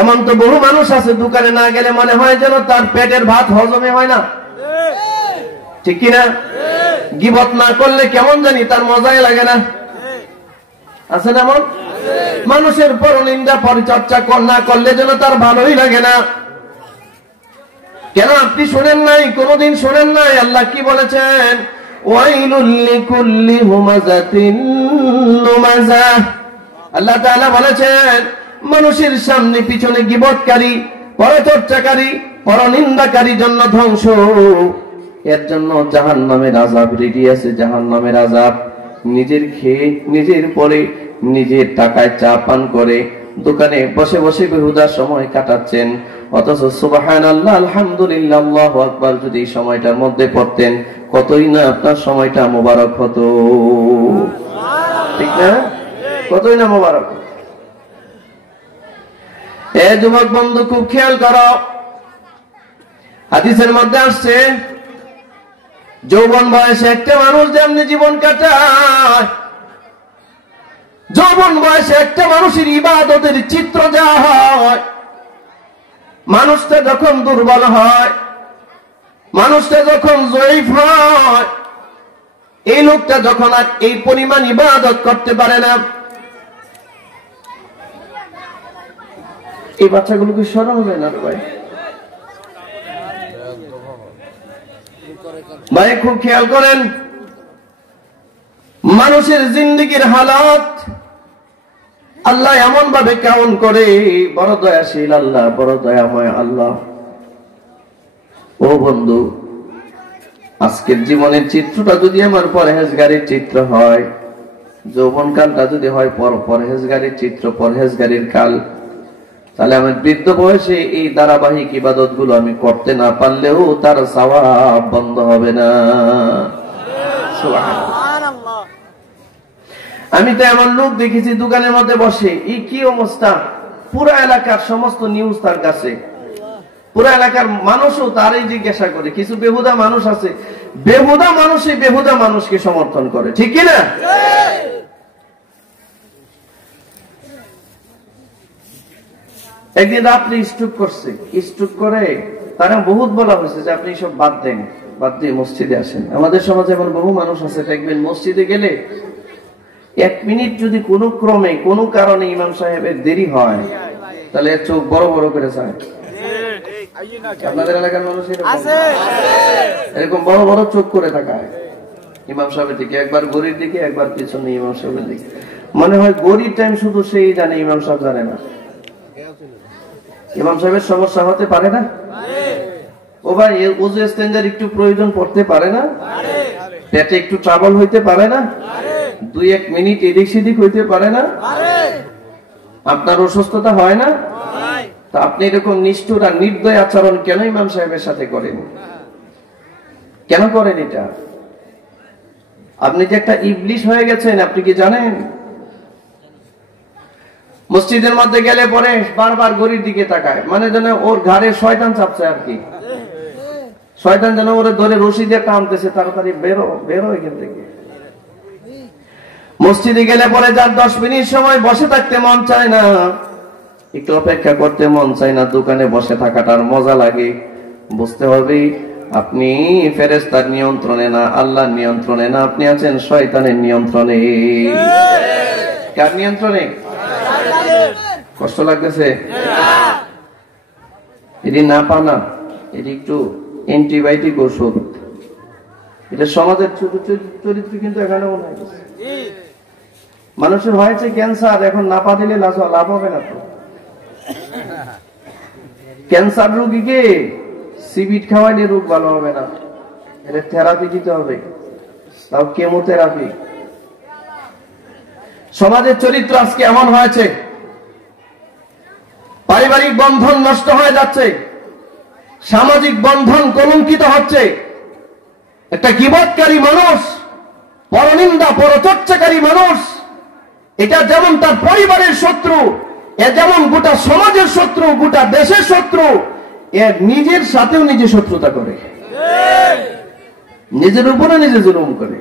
এমন তো বহু মানুষ আছে, দোকানে না গেলে মনে হয় যেন তার পেটের ভাত হজমে হয় না, ঠিক কিনা? গীবত না করলে কেমন জানি তার মজাই লাগে না, আছে না? এমন মানুষের পরনিন্দা পরিচর্চা না করলে যেন তার ভালোই লাগে না। কেন আপনি শোনেন নাই? কোনদিন শোনেন নাই আল্লাহ কি বলেছেন? ওয়াইলুল লিকুল্লি হুমাযাতিন লুমাযা। আল্লাহ তাআলা বলেছেন, মানুষের সামনে পিছনে গীবতকারী, পরচর্চাকারী, পরনিন্দাকারী জন্য ধ্বংস। এর জন্য জাহান্নামের আযাব রেডি আছে, জাহান্নামের আযাব। নিজের খেয়ে নিজের পরে নিজের টাকায় চা পান করে দোকানে বসে বসে বেহুদা সময় কাটাচ্ছেন, অথচ সুবহানাল্লাহ, আলহামদুলিল্লাহ, আল্লাহু আকবার যদি এই সময়টার মধ্যে পড়তেন, কতই না আপনার সময়টা মোবারক হতো, ঠিক না? কতই না মোবারক। এ যুবক বন্ধু, খুব খেয়াল করো, হাদিসের মধ্যে আসছে, যৌবন বয়সে একটা মানুষ যেমনি জীবন কাটায়, যৌবন বয়সে একটা মানুষের ইবাদতের চিত্র যা হয়, মানুষটা যখন দুর্বল হয়, মানুষটা যখন জয়ীফ হয়, এই লোকটা যখন আর এই পরিমাণ ইবাদত করতে পারে না, এই বাচ্চাগুলোকে সরানো যায় না ভাই। ভাই খুব খেয়াল করেন, মানুষের জিন্দেগির হালাত আল্লাহ এমন ভাবে কাউন করে, বড় দয়াশীল আল্লাহ, বড় দয়াময় আল্লাহ। ও বন্ধু, আজকের জীবনের চিত্রটা যদি আমার পরহেজগারির চিত্র হয়, যৌবনকালটা যদি হয় পরহেজগারির চিত্র, পরহেজগারির কাল, তাহলে আমার বৃদ্ধ বয়সে এই ধারাবাহিক ইবাদত গুলো আমি করতে না পারলেও তার সওয়াব বন্ধ হবে না। সুবহানাল্লাহ। আমি তো এমন লোক দেখেছি দোকানের মধ্যে বসে, এই কি অবস্থা, পুরো এলাকার সমস্ত নিউজ তার কাছে, পুরো এলাকার মানুষও তারই জিজ্ঞাসা করে। কিছু বেহুদা মানুষ আছে, বেহুদা মানুষই বেহুদা মানুষকে সমর্থন করে, ঠিক কিনা? একদিন রাত্রে স্ট্রোক করছে, স্ট্রোক করে তারা বহুত বলা হয়েছে যে আপনি সব বাদ দেন, বাদ দিয়ে মসজিদে আসেন। আমাদের সমাজে এমন বহু মানুষ আছে, দেখবেন মসজিদে গেলে 1 মিনিট যদি কোনো ক্রমে কোনো কারণে ইমাম সাহেবের দেরি হয়, তাহলে চোখ বড় বড় করে যায়। আপনাদের এলাকার মানুষ এরকম বড় বড় চোখ করে তাকায় ইমাম সাহেবের দিকে, একবার গড়ির দিকে, একবার পিছনে ইমাম সাহেবের দিকে। মনে হয় গড়ির টাইম শুধু সেই জানে, ইমাম সাহেব জানে না। ইমাম সাহেবের সমস্যা হতে পারে না? ও ভাই, ওযু ইস্তেঞ্জার একটু প্রয়োজন পড়তে পারে না? পেটে একটু ট্রাবল হইতে পারে না? 2-1 মিনিট এদিক সেদিক হইতে পারে না? আপনার অসুস্থতা হয় না? তা আপনি এরকম নিষ্ঠুর আর নির্দয় আচরণ কেন ইমাম সাহেবের সাথে করেন? কেন করেন এটা? আপনি যে একটা ইবলিশ হয়ে গেছেন, আপনি কি জানেন? মসজিদের মধ্যে গেলে পরে বারবার ঘড়ির দিকে তাকায়, মানে যেন ওর ঘাড়ে শয়তান চাপছে আর কি। শয়তান যেন ওরে ধরে রশি দিয়ে টানতেছে, তাড়াতাড়ি বেরো বেরো এখান থেকে। মসজিদে গেলে পরে যার 10 মিনিট সময় বসে থাকতে মন চায় না, একটু অপেক্ষা করতে মন চায় না, দোকানে বসে থাকাটার মজা লাগে। বুঝতে হবে আপনি ফেরেশতার নিয়ন্ত্রণে না, আল্লাহর নিয়ন্ত্রণে না, আপনি আছেন শয়তানের নিয়ন্ত্রণে। কার নিয়ন্ত্রণে? কষ্ট লাগতেছে? এটি না পানা, এটি একটু অ্যান্টিবায়োটিক ওষুধ। এটা সমাজের ছোট চরিত্র কিন্তু এখানেও নাই। মানুষের হয়েছে ক্যান্সার, এখন না পা দিলে লাভ হবে না তো। ক্যান্সার রোগীকে সিবিট খাওয়াইলে রোগ ভালো হবে না, এটা থেরাপি দিতে হবে, তাও কেমোথেরাপি। সমাজের চরিত্র আজকে এমন হয়েছে, পারিবারিক বন্ধন নষ্ট হয়ে যাচ্ছে, সামাজিক বন্ধন কলঙ্কিত হচ্ছে। একটা গীবতকারী মানুষ, পরনিন্দা পরচর্চাকারী মানুষ, এটা যেমন তার পরিবারের শত্রু, এ যেমন গোটা সমাজের শত্রু, গোটা দেশের শত্রু, এর নিজের সাথেও নিজে শত্রুতা করে, নিজের উপরে নিজে জুলুম করে।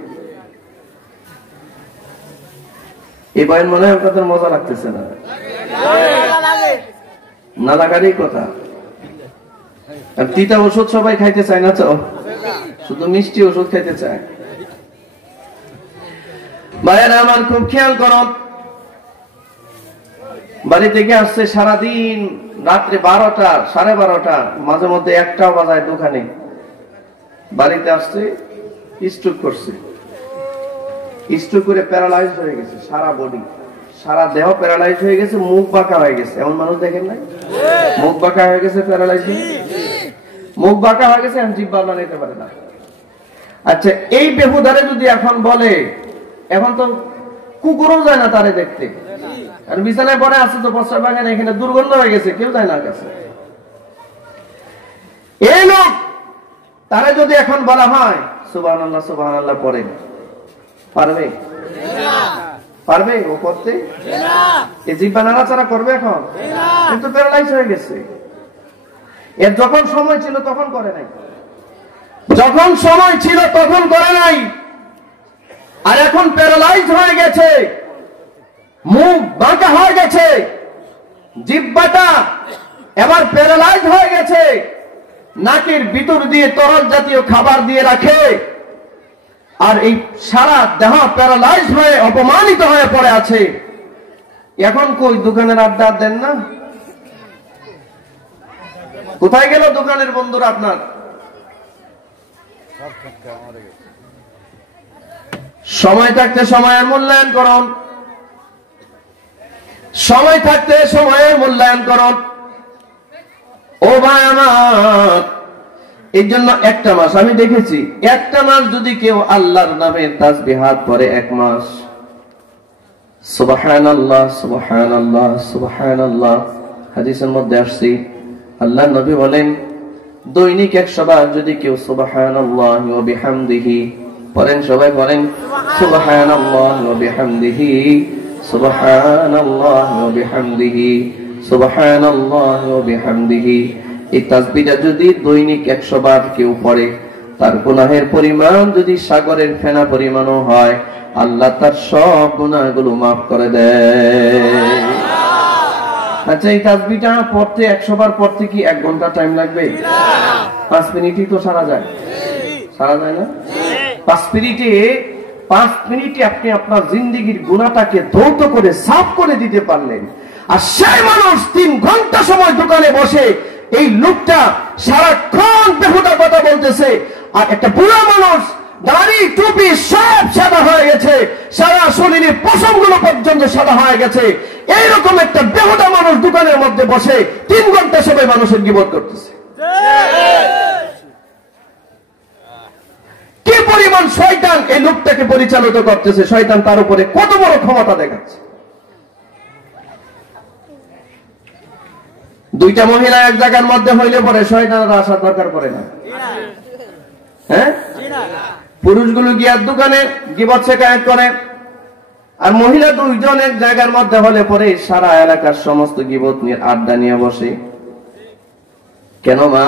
এই বয়ান মনে হয় আপনাদের মজা লাগতেছে না? না লাগারই কথা। আর তিতা ওষুধ সবাই খাইতে চায় না তো, শুধু মিষ্টি ওষুধ খাইতে চায়। ভাইয়েরা আমার খুব খেয়াল করো, বাড়ি থেকে আসছে সারাদিন, রাত্রে 12টা, 12:30, মাঝে মধ্যে 1টাও বাজায় দোকানে। বাড়িতে আসছে, স্ট্রোক করছে, স্ট্রোক করে প্যারালাইজ হয়ে গেছে, সারা বডি, সারা দেহ প্যারালাইজ হয়ে গেছে, মুখ বাঁকা হয়ে গেছে। এমন মানুষ দেখেন নাই? মুখ বাঁকা হয়ে গেছে, প্যারালাইজ, মুখ বাঁকা হয়ে গেছে, জিহ্বা বানাইতে পারে না। আচ্ছা, এই বেহুদারে যদি এখন বলে, এখন তো কুকুরও যায় না তারে দেখতে, আর বিছানায় পড়ে আছে তো বস্তা বাগানে, এখানে দুর্গন্ধ হয়ে গেছে, কেউ যায় না কাছে। এই লোক তারে যদি এখন বলা হয় সুবহানাল্লাহ সুবহানাল্লাহ পড়ে, পারবে? পারবে ও করতে? এই জিহ্বা নাড়াচাড়া করবে এখন? কিন্তু প্যারালাইজ হয়ে গেছে। এর যখন সময় ছিল তখন করে নাই, যখন সময় ছিল তখন করে নাই, আর এখন প্যারালাইজ হয়ে গেছে, মুখ বাঁকা হয়ে গেছে, জিহ্বাটা এবার প্যারালাইজ হয়ে গেছে, নাকের ভিতর দিয়ে তরল জাতীয় খাবার দিয়ে রাখে, আর এই সারা দেহ প্যারালাইজ হয়ে অপমানিত হয়ে পড়ে আছে। এখন কই দোকানের আড্ডা দেন না? কোথায় গেল দোকানের বন্ধুরা আপনার? সময় থাকতে সময়ের মূল্যায়ন করুন, সময় থাকতে সময়ের মূল্যায়ন করুন। ও ভাই আমার, এই জন্য একটা মাস আমি দেখেছি, একটা মাস যদি কেউ আল্লাহর নামে তাসবিহাত পড়ে, এক মাস, সুবহানাল্লাহ সুবহানাল্লাহ সুবহানাল্লাহ, হাদিসের মধ্যে আসছে আল্লাহর নবী বলেন দৈনিক 100 বার যদি কেউ সুবহানাল্লাহি ওয়া বিহামদিহি পড়েন, সবাই পড়েন সুবহানাল্লাহি ওয়া বিহামদিহি সুবহানাল্লাহি ওয়া বিহামদিহি সুবহানাল্লাহি ওয়া বিহামদিহি, এই তাসবিহটা যদি দৈনিক 100 বার কেউ পড়ে, তার গুনাহের পরিমাণ যদি সাগরের ফেনা পরিমাণও হয়, আল্লাহ তার সব গুনাহগুলো মাফ করে দেয়। আচ্ছা, এই তাসবিহটা পড়তে 100 বার পড়তে কি 1 ঘন্টা টাইম লাগবে? 5 মিনিটই তো সারা যায়, সারা যায় না? 5 মিনিটে আপনি আপনার জিন্দেগির গুনাহটাকে ধৌত করে সাফ করে দিতে পারলেন। আর সেই মানুষ 3 ঘন্টা সময় দোকানে বসে, এই লোকটা সারাক্ষণ বেহুদা কথা বলতেছে, আর একটা বুড়া মানুষ দাড়ি টুপি সব সাদা হয়ে গেছে, সারা শরীরের পশমগুলো পর্যন্ত সাদা হয়ে গেছে, এইরকম একটা বেহুদা মানুষ দোকানের মধ্যে বসে 3 ঘন্টা সবাই মানুষের গীবত করতেছে। কি পরিমাণ শয়তান এই লোকটাকে পরিচালিত করতেছে, শয়তান তার উপরে কত বড় ক্ষমতা দেখাচ্ছে। 2টা মহিলা এক জায়গার মধ্যে হইলে পরে শয়তানের আসার দরকার পড়ে না। হ্যাঁ, পুরুষগুলো গিয়ার দোকানে গীবত শিকায়ত করে, আর মহিলা 2জন এক জায়গার মধ্যে হলে পরে সারা এলাকার সমস্ত গীবত নিয়ে আড্ডা নিয়ে বসে। কেন মা,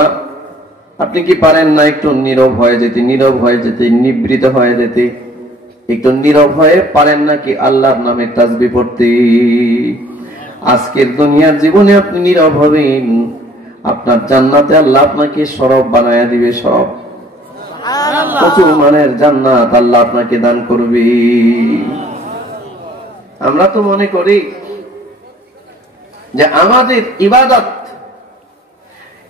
আপনি কি পারেন না একটু নীরব হয়ে যেতে, নীরব হয়ে যেতে, নিবৃত হয়ে যেতে, একটু নীরব হয়ে পারেন নাকি আল্লাহর নামে তাসবিহ পড়তে? আজকের দুনিয়ার জীবনে আপনি নীরব হবেন, আপনার জান্নাতে আল্লাহ আপনাকে সরব বানায়া দিবে, সরব, প্রচুর মানের জান্নাত আল্লাহ আপনাকে দান করবে। আমরা তো মনে করি যে আমাদের ইবাদত,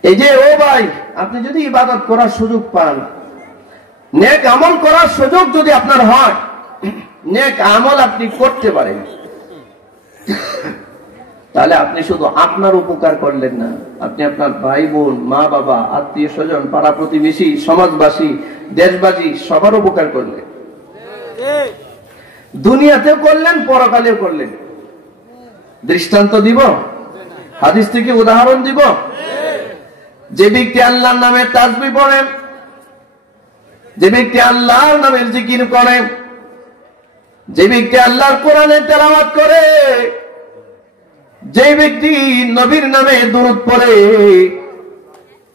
এই যে ও ভাই, আপনি যদি ইবাদত করার সুযোগ পান, নেক আমল করার সুযোগ যদি আপনার হয়, নেক আমল আপনি করতে পারেন, তাহলে আপনি শুধু আপনার উপকার করলেন না, আপনি আপনার ভাই বোন, মা বাবা, আত্মীয় স্বজন, পাড়া প্রতিবেশী, সমাজবাসী, দেশবাসী সবার উপকার করলেন। দুনিয়াতেও করলেন, পরকালেও করলেন। দৃষ্টান্ত দিব, হাদিস থেকে উদাহরণ দিব। যে ব্যক্তি আল্লাহর নামে তাসবিহ পড়ে, যে ব্যক্তি আল্লাহর নামের জিকির করে, যে ব্যক্তি আল্লাহর কোরআনের তেলাওয়াত করে, যে ব্যক্তি নবীর নামে দুরূদ পড়ে,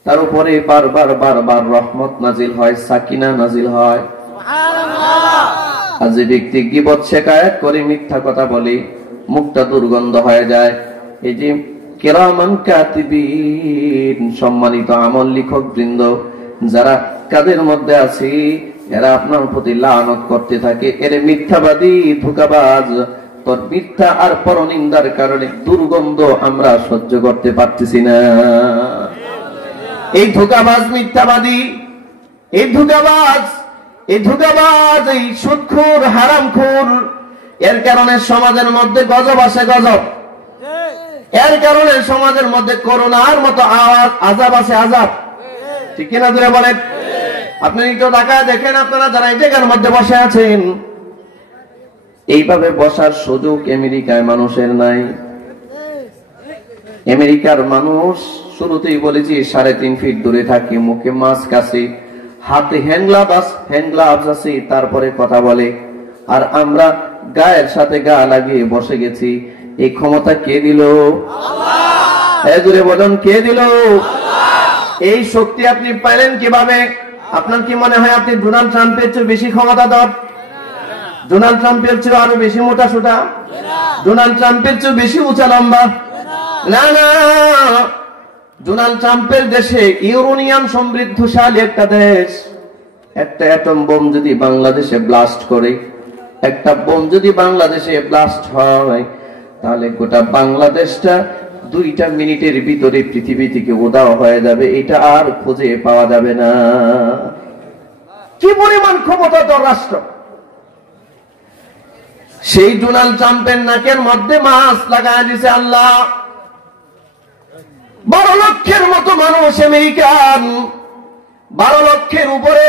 তার উপরে বারবার বারবার রহমত নাজিল হয়, সাকিনা নাজিল হয়। আর যে ব্যক্তি গীবত শিকায়ত করে, মিথ্যা কথা বলে, মুখটা দুর্গন্ধ হয়ে যায়, এই যে কিরামান কাতিবিন, সম্মানিত আমল লিখক বৃন্দ যারা কাদের মধ্যে আছে, এরা আপনার প্রতি লানত করতে থাকে, এর মিথ্যাবাদী, ধোঁকাবাজ, তোর মিথ্যা আর পরনিন্দার কারণে দুর্গন্ধ আমরা সহ্য করতে পারতেছি না। এই ধোঁকাবাজ, মিথ্যাবাদী, এই ধোঁকাবাজ, এই সুদখোর, হারামখোর, এর কারণে সমাজের মধ্যে গজব আসে, গজব। এর কারণে সমাজের মধ্যে করোনার মতো আযাব আছে, আযাব। ঠিক কিনা ধরে বলেন? আপনি একটু তাকায় দেখেন, আপনারা যারা এই জায়গার মধ্যে বসে আছেন, এইভাবে বসার সুযোগ আমেরিকায় মানুষের নাই। আমেরিকার মানুষ, শুরুতেই বলেছি, 3.5 ফিট দূরে থাকে, মুখে মাস্ক আছে, হাতে হ্যান্ড গ্লাভস আছে, তারপরে কথা বলে। আর আমরা গায়ের সাথে গা লাগিয়ে বসে গেছি। এই ক্ষমতা কে দিল? আল্লাহ। জোরে বলেন, কে দিল? আল্লাহ। এই শক্তি আপনি পাইলেন কিভাবে? আপনার কি মনে হয় আপনি ডোনাল্ড ট্রাম্পের চেয়ে বেশি ক্ষমতাধর? ডোনাল্ড ট্রাম্পের চেয়ে আরো বেশি মোটা সোটা? ডোনাল্ড ট্রাম্পের চেয়ে বেশি উঁচা লম্বা? না না, ডোনাল্ড ট্রাম্পের দেশে, ইউরেনিয়াম সমৃদ্ধশালী একটা দেশ, একটা অ্যাটম বোম যদি বাংলাদেশে ব্লাস্ট করে, একটা বোম যদি বাংলাদেশে ব্লাস্ট হয়, তাহলে গোটা বাংলাদেশটা 2 মিনিটের ভিতরে পৃথিবী থেকে উধাও হয়ে যাবে, এটা আর খুঁজে পাওয়া যাবে না। কি পরিমাণ ক্ষমতাধর রাষ্ট্র। সেই ডোনাল্ড ট্রাম্পের নাকের মধ্যে মাছ লাগায় দিছে আল্লাহ। 12 লক্ষের মতো মানুষ আমেরিকান, 12 লক্ষের উপরে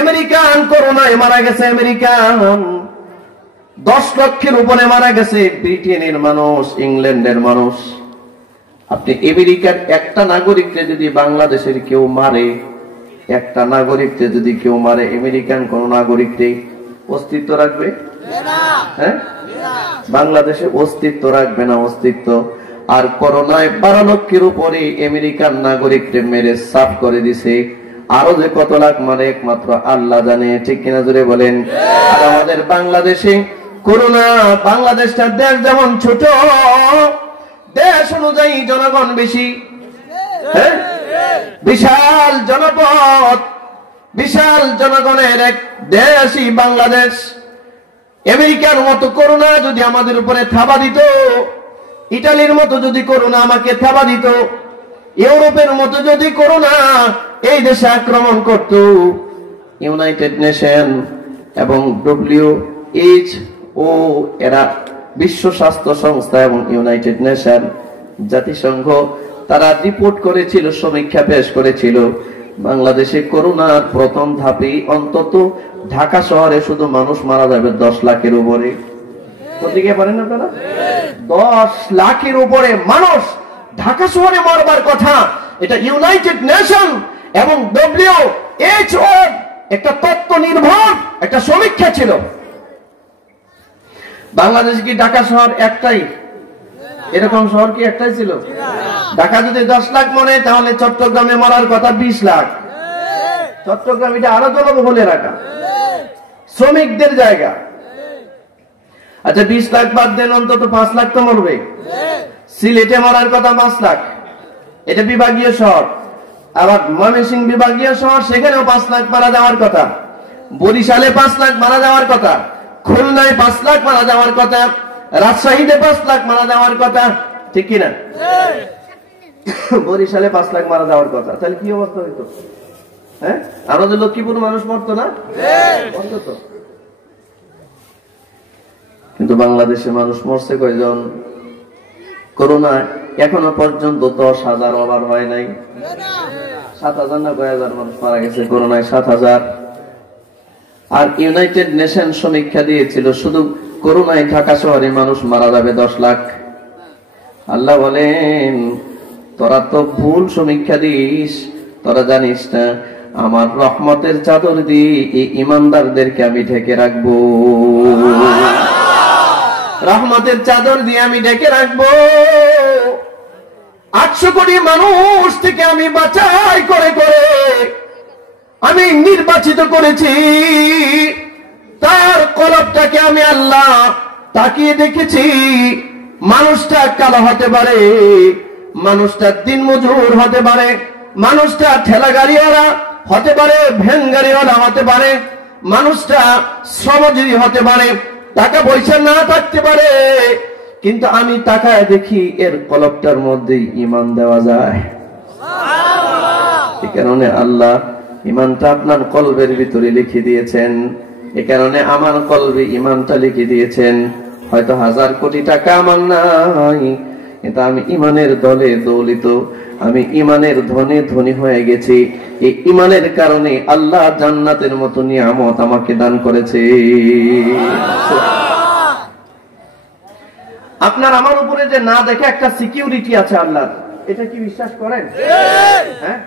আমেরিকান করোনায় মারা গেছে। আমেরিকান 10 লক্ষের উপরে মারা গেছে। ব্রিটেনের মানুষ, ইংল্যান্ডের মানুষ। আপনি আমেরিকার একটা নাগরিককে যদি বাংলাদেশের কেউ মারে, একটা নাগরিককে যদি কেউ মারে, আমেরিকান কোন নাগরিককে অস্তিত্ব রাখবে? হ্যাঁ, বাংলাদেশে অস্তিত্ব রাখবে না, অস্তিত্ব। আর করোনায় 12 লক্ষের উপরে আমেরিকান নাগরিককে মেরে সাফ করে দিছে। আরো যে কত লাখ মারে একমাত্র আল্লাহ জানে, ঠিক কিনা জোরে বলেন। আর আমাদের বাংলাদেশে করোনা, বাংলাদেশটা দেশ যেমন ছোট, দেশ অনুযায়ী জনগণ বেশি। হ্যাঁ, বিশাল জনপদ, বিশাল জনগণের এক দেশই বাংলাদেশ। আমেরিকার মতো করোনা যদি আমাদের উপরে থাবা দিত, ইটালির মতো যদি করোনা আমাকে থাবা দিত, ইউরোপের মতো যদি করোনা এই দেশে আক্রমণ করত, ইউনাইটেড নেশন এবং WHO এরা বিশ্ব স্বাস্থ্য সংস্থা এবং ইউনাইটেড নেশন জাতিসংঘ তারা রিপোর্ট করেছিল, সমীক্ষা পেশ করেছিল, বাংলাদেশে করোনার প্রথম ধাপে অন্তত ঢাকা শহরে শুধু মানুষ মারা যাবে 10 লাখের উপরে। কোথেকে পারেন আপনারা? 10 লাখের উপরে মানুষ ঢাকা শহরে মরবার কথা। এটা ইউনাইটেড নেশন এবং WHO একটা তত্ত্ব নির্ভর একটা সমীক্ষা ছিল। বাংলাদেশ কি ঢাকা শহর একটাই? এরকম শহর কি একটাই ছিল? ঢাকা যদি 10 লাখ মরে, তাহলে চট্টগ্রামে মরার কথা 20 লাখ। চট্টগ্রাম এটা আরো জনবহুলে রাখা, শ্রমিকদের জায়গা। আচ্ছা 20 লাখ বাদ দেন, অন্তত 5 লাখ তো মরবে। সিলেটে মরার কথা 5 লাখ, এটা বিভাগীয় শহর। আবার ময়মনসিংহ বিভাগীয় শহর, সেখানেও 5 লাখ মারা যাওয়ার কথা। বরিশালে 5 লাখ মারা যাওয়ার কথা, খুলনায় 5 লাখ মারা যাওয়ার কথা, রাজশাহীতে 5 লাখ মারা যাওয়ার কথা, ঠিক কিনা? বরিশালে 5 লাখ মারা যাওয়ার কথা, তাহলে কি অবস্থা হইতো? হ্যাঁ, আমাদের লক্ষ্মীপুর মানুষ মরতো না? অন্তত। কিন্তু বাংলাদেশে মানুষ মরছে কয়জন? করোনা এখনো পর্যন্ত 10,000 ওভার হয় নাই। 7,000 না কয় হাজার মানুষ মারা গেছে করোনায়, 7,000। আর ইউনাইটেড নেশন সমীক্ষা দিয়েছিল শুধু করোনায় ঢাকা শহরে মানুষ মারা যাবে 10 লাখ। আল্লাহ বলেন, তোরা তো ভুল সমীক্ষা দিস, তোরা জানিস না আমার রহমতের চাদর দিয়ে এই ইমানদারদেরকে আমি ঢেকে রাখবো। রহমতের চাদর দিয়ে আমি ঢেকে রাখবো। 800 কোটি মানুষ থেকে আমি বাছাই করে করে আমি নির্বাচিত করেছি। তার কলবটাকে আমি আল্লাহ তাকিয়ে দেখেছি। মানুষটা কালো হতে পারে, মানুষটা দিনমজুর হতে পারে, মানুষটা ঠেলা গাড়িওয়ালা হতে পারে, ভ্যান গাড়িওয়ালা হতে পারে, মানুষটা শ্রমজীবী হতে পারে, টাকা পয়সা না থাকতে পারে, কিন্তু আমি তাকায় দেখি এর কলবটার মধ্যে ঈমান দেওয়া যায়। এই কারণে আল্লাহ ঈমানটা আপনার কলবের ভিতরে লিখে দিয়েছেন। এই কারণে আমার কলবে ঈমানটা লিখে দিয়েছেন। হয়তো 1000 কোটি টাকা আমার নাই, কিন্তু আমি ঈমানের দলে দৌলিত, আমি ঈমানের ধনে ধনী হয়ে গেছি। এই ঈমানের কারণে আল্লাহ জান্নাতের মতো নিয়ামত আমাকে দান করেছে। আপনার আমার উপরে যে না দেখে একটা সিকিউরিটি আছে আল্লাহর, এটা কি বিশ্বাস করেন? হ্যাঁ,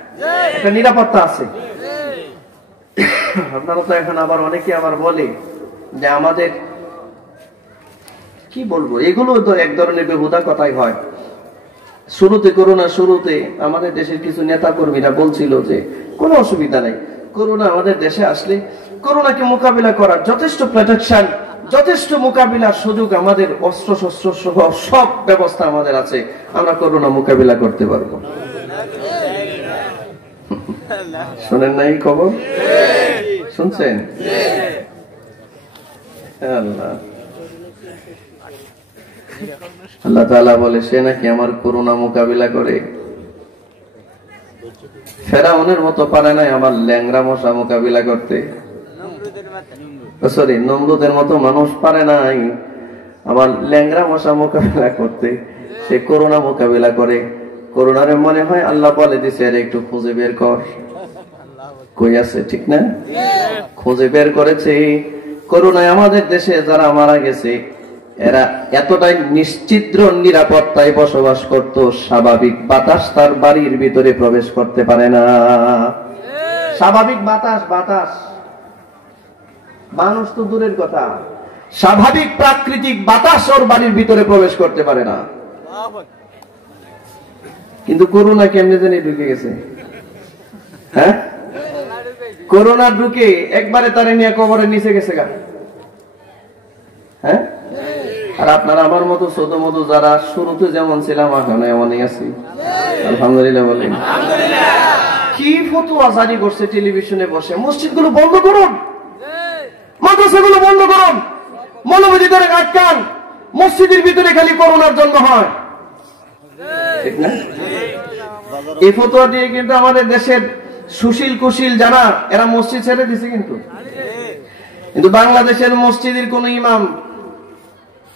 একটা নিরাপত্তা আছে। আপনারা তো এখন আবার অনেকে আবার বলে যে আমাদের কি বলবো, এগুলো তো এক ধরনের বেহুদা কথাই হয়। শুরুতে করোনা শুরুতে আমাদের দেশের কিছু নেতা কর্মীরা বলছিল যে কোনো অসুবিধা নাই, করোনা আমাদের দেশে আসলে করোনাকে মোকাবিলা করার যথেষ্ট প্রোটেকশন, যথেষ্ট মোকাবিলার সুযোগ আমাদের, অস্ত্র শস্ত্র সহ সব ব্যবস্থা আমাদের আছে, আমরা করোনা মোকাবিলা করতে পারবো। শোনেন নাই খবর? শুনছেন? আল্লাহ তাআলা বলে সে নাকি আমার করোনা মোকাবিলা করে। ফেরাউনের মতো পারে নাই আমার ল্যাংরা মশা মোকাবিলা করতে, সরি নমরুদের মতো মানুষ পারে নাই আমার ল্যাংরা মশা মোকাবিলা করতে। সে করোনা মোকাবিলা করে, করোনারে মনে হয় আল্লাহ বলে দিছে আরে একটু খুঁজে বের কর, কই আছে, ঠিক না? খুঁজে বের করেছে। করোনায় আমাদের দেশে যারা মারা গেছে এরা এতটাই নিশ্চিদ্র নিরাপত্তায় বসবাস করত, স্বাভাবিক বাতাস তার বাড়ির ভিতরে প্রবেশ করতে পারে না। স্বাভাবিক বাতাস মানুষ তো দূরের কথা, স্বাভাবিক প্রাকৃতিক বাতাস ওর বাড়ির ভিতরে প্রবেশ করতে পারে না। কিন্তু করোনা কেমনে জানি ঢুকে গেছে। হ্যাঁ, করোনা ঢুকে একবারে তারে নিয়ে কবরের নিচে গেছে গা। হ্যাঁ, আর আপনারা আমার মতো ছোট মতো যারা শুরুতে যেমন ছিলাম এখন এমনই আছি, আলহামদুলিল্লাহ বলেন। কি ফতোয়া জারি করছে টেলিভিশনে বসে, মসজিদগুলো বন্ধ করুন, মাদ্রাসাগুলো বন্ধ করুন, মৌলবাদীদের আটকান, মসজিদের ভিতরে খালি করোনার জন্য হয়, ঠিক না? এই ফতোয়া দিয়ে কিন্তু আমাদের দেশের সুশীল কুশীল যারা এরা মসজিদ ছেড়ে দিছে। কিন্তু বাংলাদেশের মসজিদের কোন ইমাম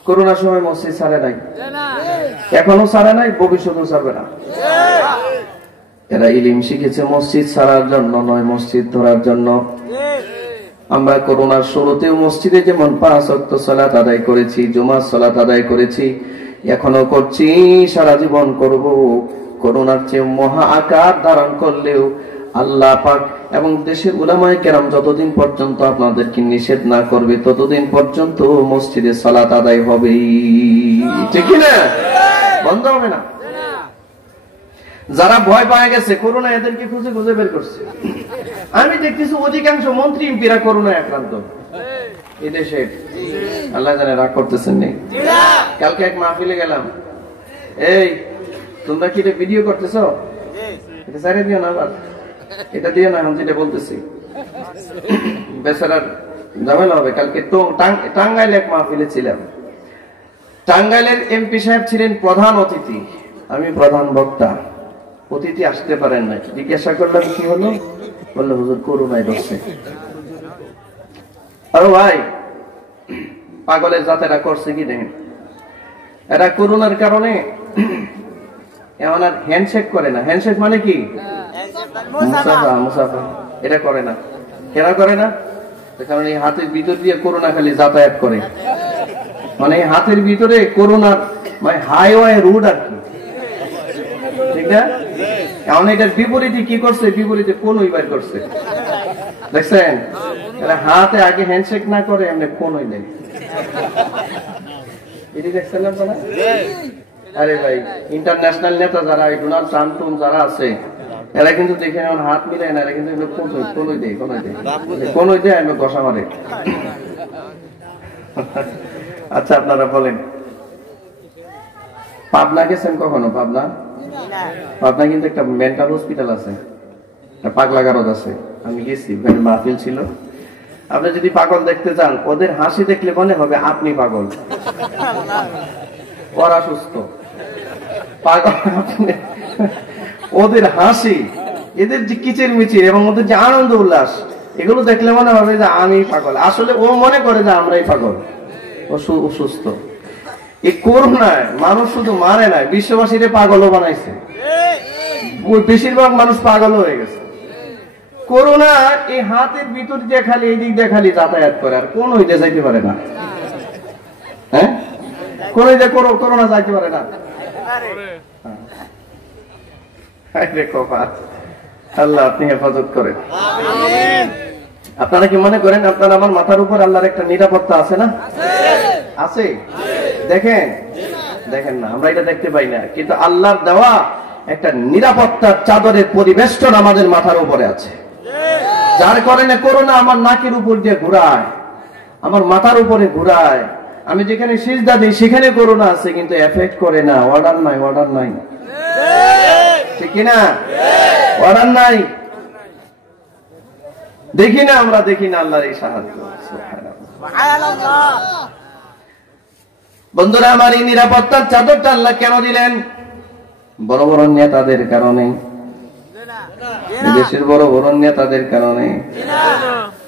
করোনার সময় মসজিদ ছাড়ে নাই, এখনো ছাড়ে নাই, ভবিষ্যতেও ছাড়বে না। এরা ইলম শিখেছে মসজিদ ছাড়ার জন্য নয়, মসজিদ ধরার জন্য। আমরা করোনার শুরুতেও মসজিদে যেমন 5 ওয়াক্ত সালাত আদায় করেছি, জুমার সালাত আদায় করেছি, এখনো করছি, সারা জীবন করব। করোনার চেয়ে মহা আকার ধারণ করলেও আল্লাহ পাক এবং দেশের উলামায়ে কেরাম যতদিন পর্যন্ত আপনাদেরকে নিষেধ না করবে ততদিন পর্যন্ত মসজিদে সালাত আদায় হবে, ঠিক না? বন্ধ হবে না। যারা ভয় পায় গেছে করোনা এদেরকে খুঁজে খুঁজে বের করছে। আমি দেখতেছি অধিকাংশ মন্ত্রী এমপিরা করোনায় আক্রান্ত এই দেশে। আল্লাহ জানে রাগ করতেছেন নেই। কালকে এক মাহফিলে গেলাম, এই তোমরা কি ভিডিও করতেছো? এটা সাইরে দিও না, আবার এটা দিও না, আমি যেটা বলতেছি বেচারার ঝামেলা হবে। কালকে তো টাঙ্গাইলে এক মাহফিলে ছিলাম। টাঙ্গাইলের এমপি সাহেব ছিলেন প্রধান অতিথি, আমি প্রধান বক্তা। অতিথি আসতে পারেন না, জিজ্ঞাসা করলাম কি হলো, বললো হুজুর করোনায় ধরছে। আরে ভাই, পাগলের জাতেরা করছে কি দেখেন, এরা করোনার কারণে এমন আর হ্যান্ডশেক করে না। হ্যান্ডশেক মানে কি? মুসাফা, এটা করে না। কেন করে না? কারণ এই হাতের ভিতর দিয়ে করোনা খালি যাতায়াত করে, মানে হাতের ভিতরে করোনার মানে হাইওয়ে রুট আর কি, ঠিক না? এখন এটার বিপরীতে কি করছে, বিপরীতে কোনই বাইর করছে, দেখছেন? হাতে আগে হ্যান্ডশেক না করে এমনি কোনই নেই, এটি দেখছেন আপনারা? আরে ভাই, ইন্টারন্যাশনাল নেতা যারা ডোনাল্ড ট্রাম্প যারা আছে এরা কিন্তু দেখে আমার হাত মিলায় না, এরা কিন্তু কোনই দেয় আমি ঘষা মারে। আচ্ছা আপনারা বলেন, পাবনা গেছেন কখনো? পাবনা কিন্তু একটা মেন্টাল হসপিটাল আছে, পাগলা গারদ আছে। আমি গেছি, মাহফিল ছিল। আপনি যদি পাগল দেখতে চান, ওদের হাসি দেখলে মনে হবে আপনি পাগল, ওরা সুস্থ। পাগল ওদের হাসি, এদের যে কিচির মিচির এবং ওদের যে আনন্দ উল্লাস, এগুলো দেখলে মনে হবে যে আমি পাগল। আসলে ও মনে করে যে আমরাই পাগল, ও সুস্থ। এই করোনায় মানুষ শুধু মারে নাই, বিশ্ববাসীরে পাগলও বানাইছে। বেশিরভাগ মানুষ পাগল হয়ে গেছে। করোনা এই হাতের ভিতর দিয়ে খালি এই দিক দিয়ে খালি যাতায়াত করে, আর কোন হইতে যাইতে পারে না। হ্যাঁ, কোন করোনা যাইতে পারে না। আল্লাহ আপনি হেফাজত করেন। আপনারা কি মনে করেন আপনার আমার মাথার উপর আল্লাহর একটা নিরাপত্তা আছে না? আছে। দেখেন না, আমরা এটা দেখতে পাই না, কিন্তু আল্লাহর দেওয়া একটা নিরাপত্তার চাদরের পরিবেষ্টন আমাদের মাথার উপরে আছে, যার কারণে করোনা আমার নাকের উপর দিয়ে ঘুরায়, আমার মাথার উপরে ঘুরায়। আমি যেখানে সিজদা দিই সেখানে করোনা আছে, কিন্তু এফেক্ট করে না। অর্ডার নাই, ঠিক কিনা? অর্ডার নাই, দেখি না, আমরা দেখি না আল্লাহর এই সাহায্য। বন্ধুরা আমার, এই নিরাপত্তার চাদরটা আল্লাহ কেন দিলেন? বড় বড় নেতাদের কারণে। দেশের বড় বড় নেতাদের কারণে,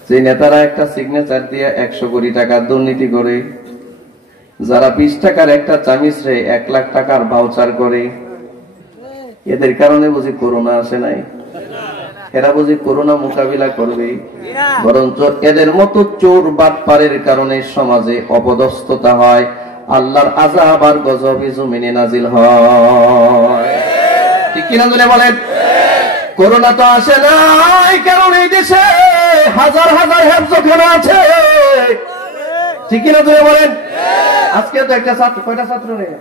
যে নেতারা একটা সিগনেচার দিয়ে 100 কোটি টাকার দুর্নীতি করে, যারা 20 টাকার একটা চামিচরে 1 লাখ টাকার ভাউচার করে, এদের কারণে বুঝি করোনা আসে নাই? এরা বুঝি করোনা মোকাবিলা করবে? বরঞ্চ এদের মতো চোর বাটপারের কারণে সমাজে অপদস্থতা হয়, আল্লাহর আযাব আর গজব জমিনে নাজিল হয়। ঠিক কিনা বলেন? করোনা তো আসে না, এই কারণে এই দেশে হাজার হাজার হেফজখানা আছে। ঠিক কিনা বলেন? আজকে তো একটা ছাত্র, কয়টা ছাত্র নেই?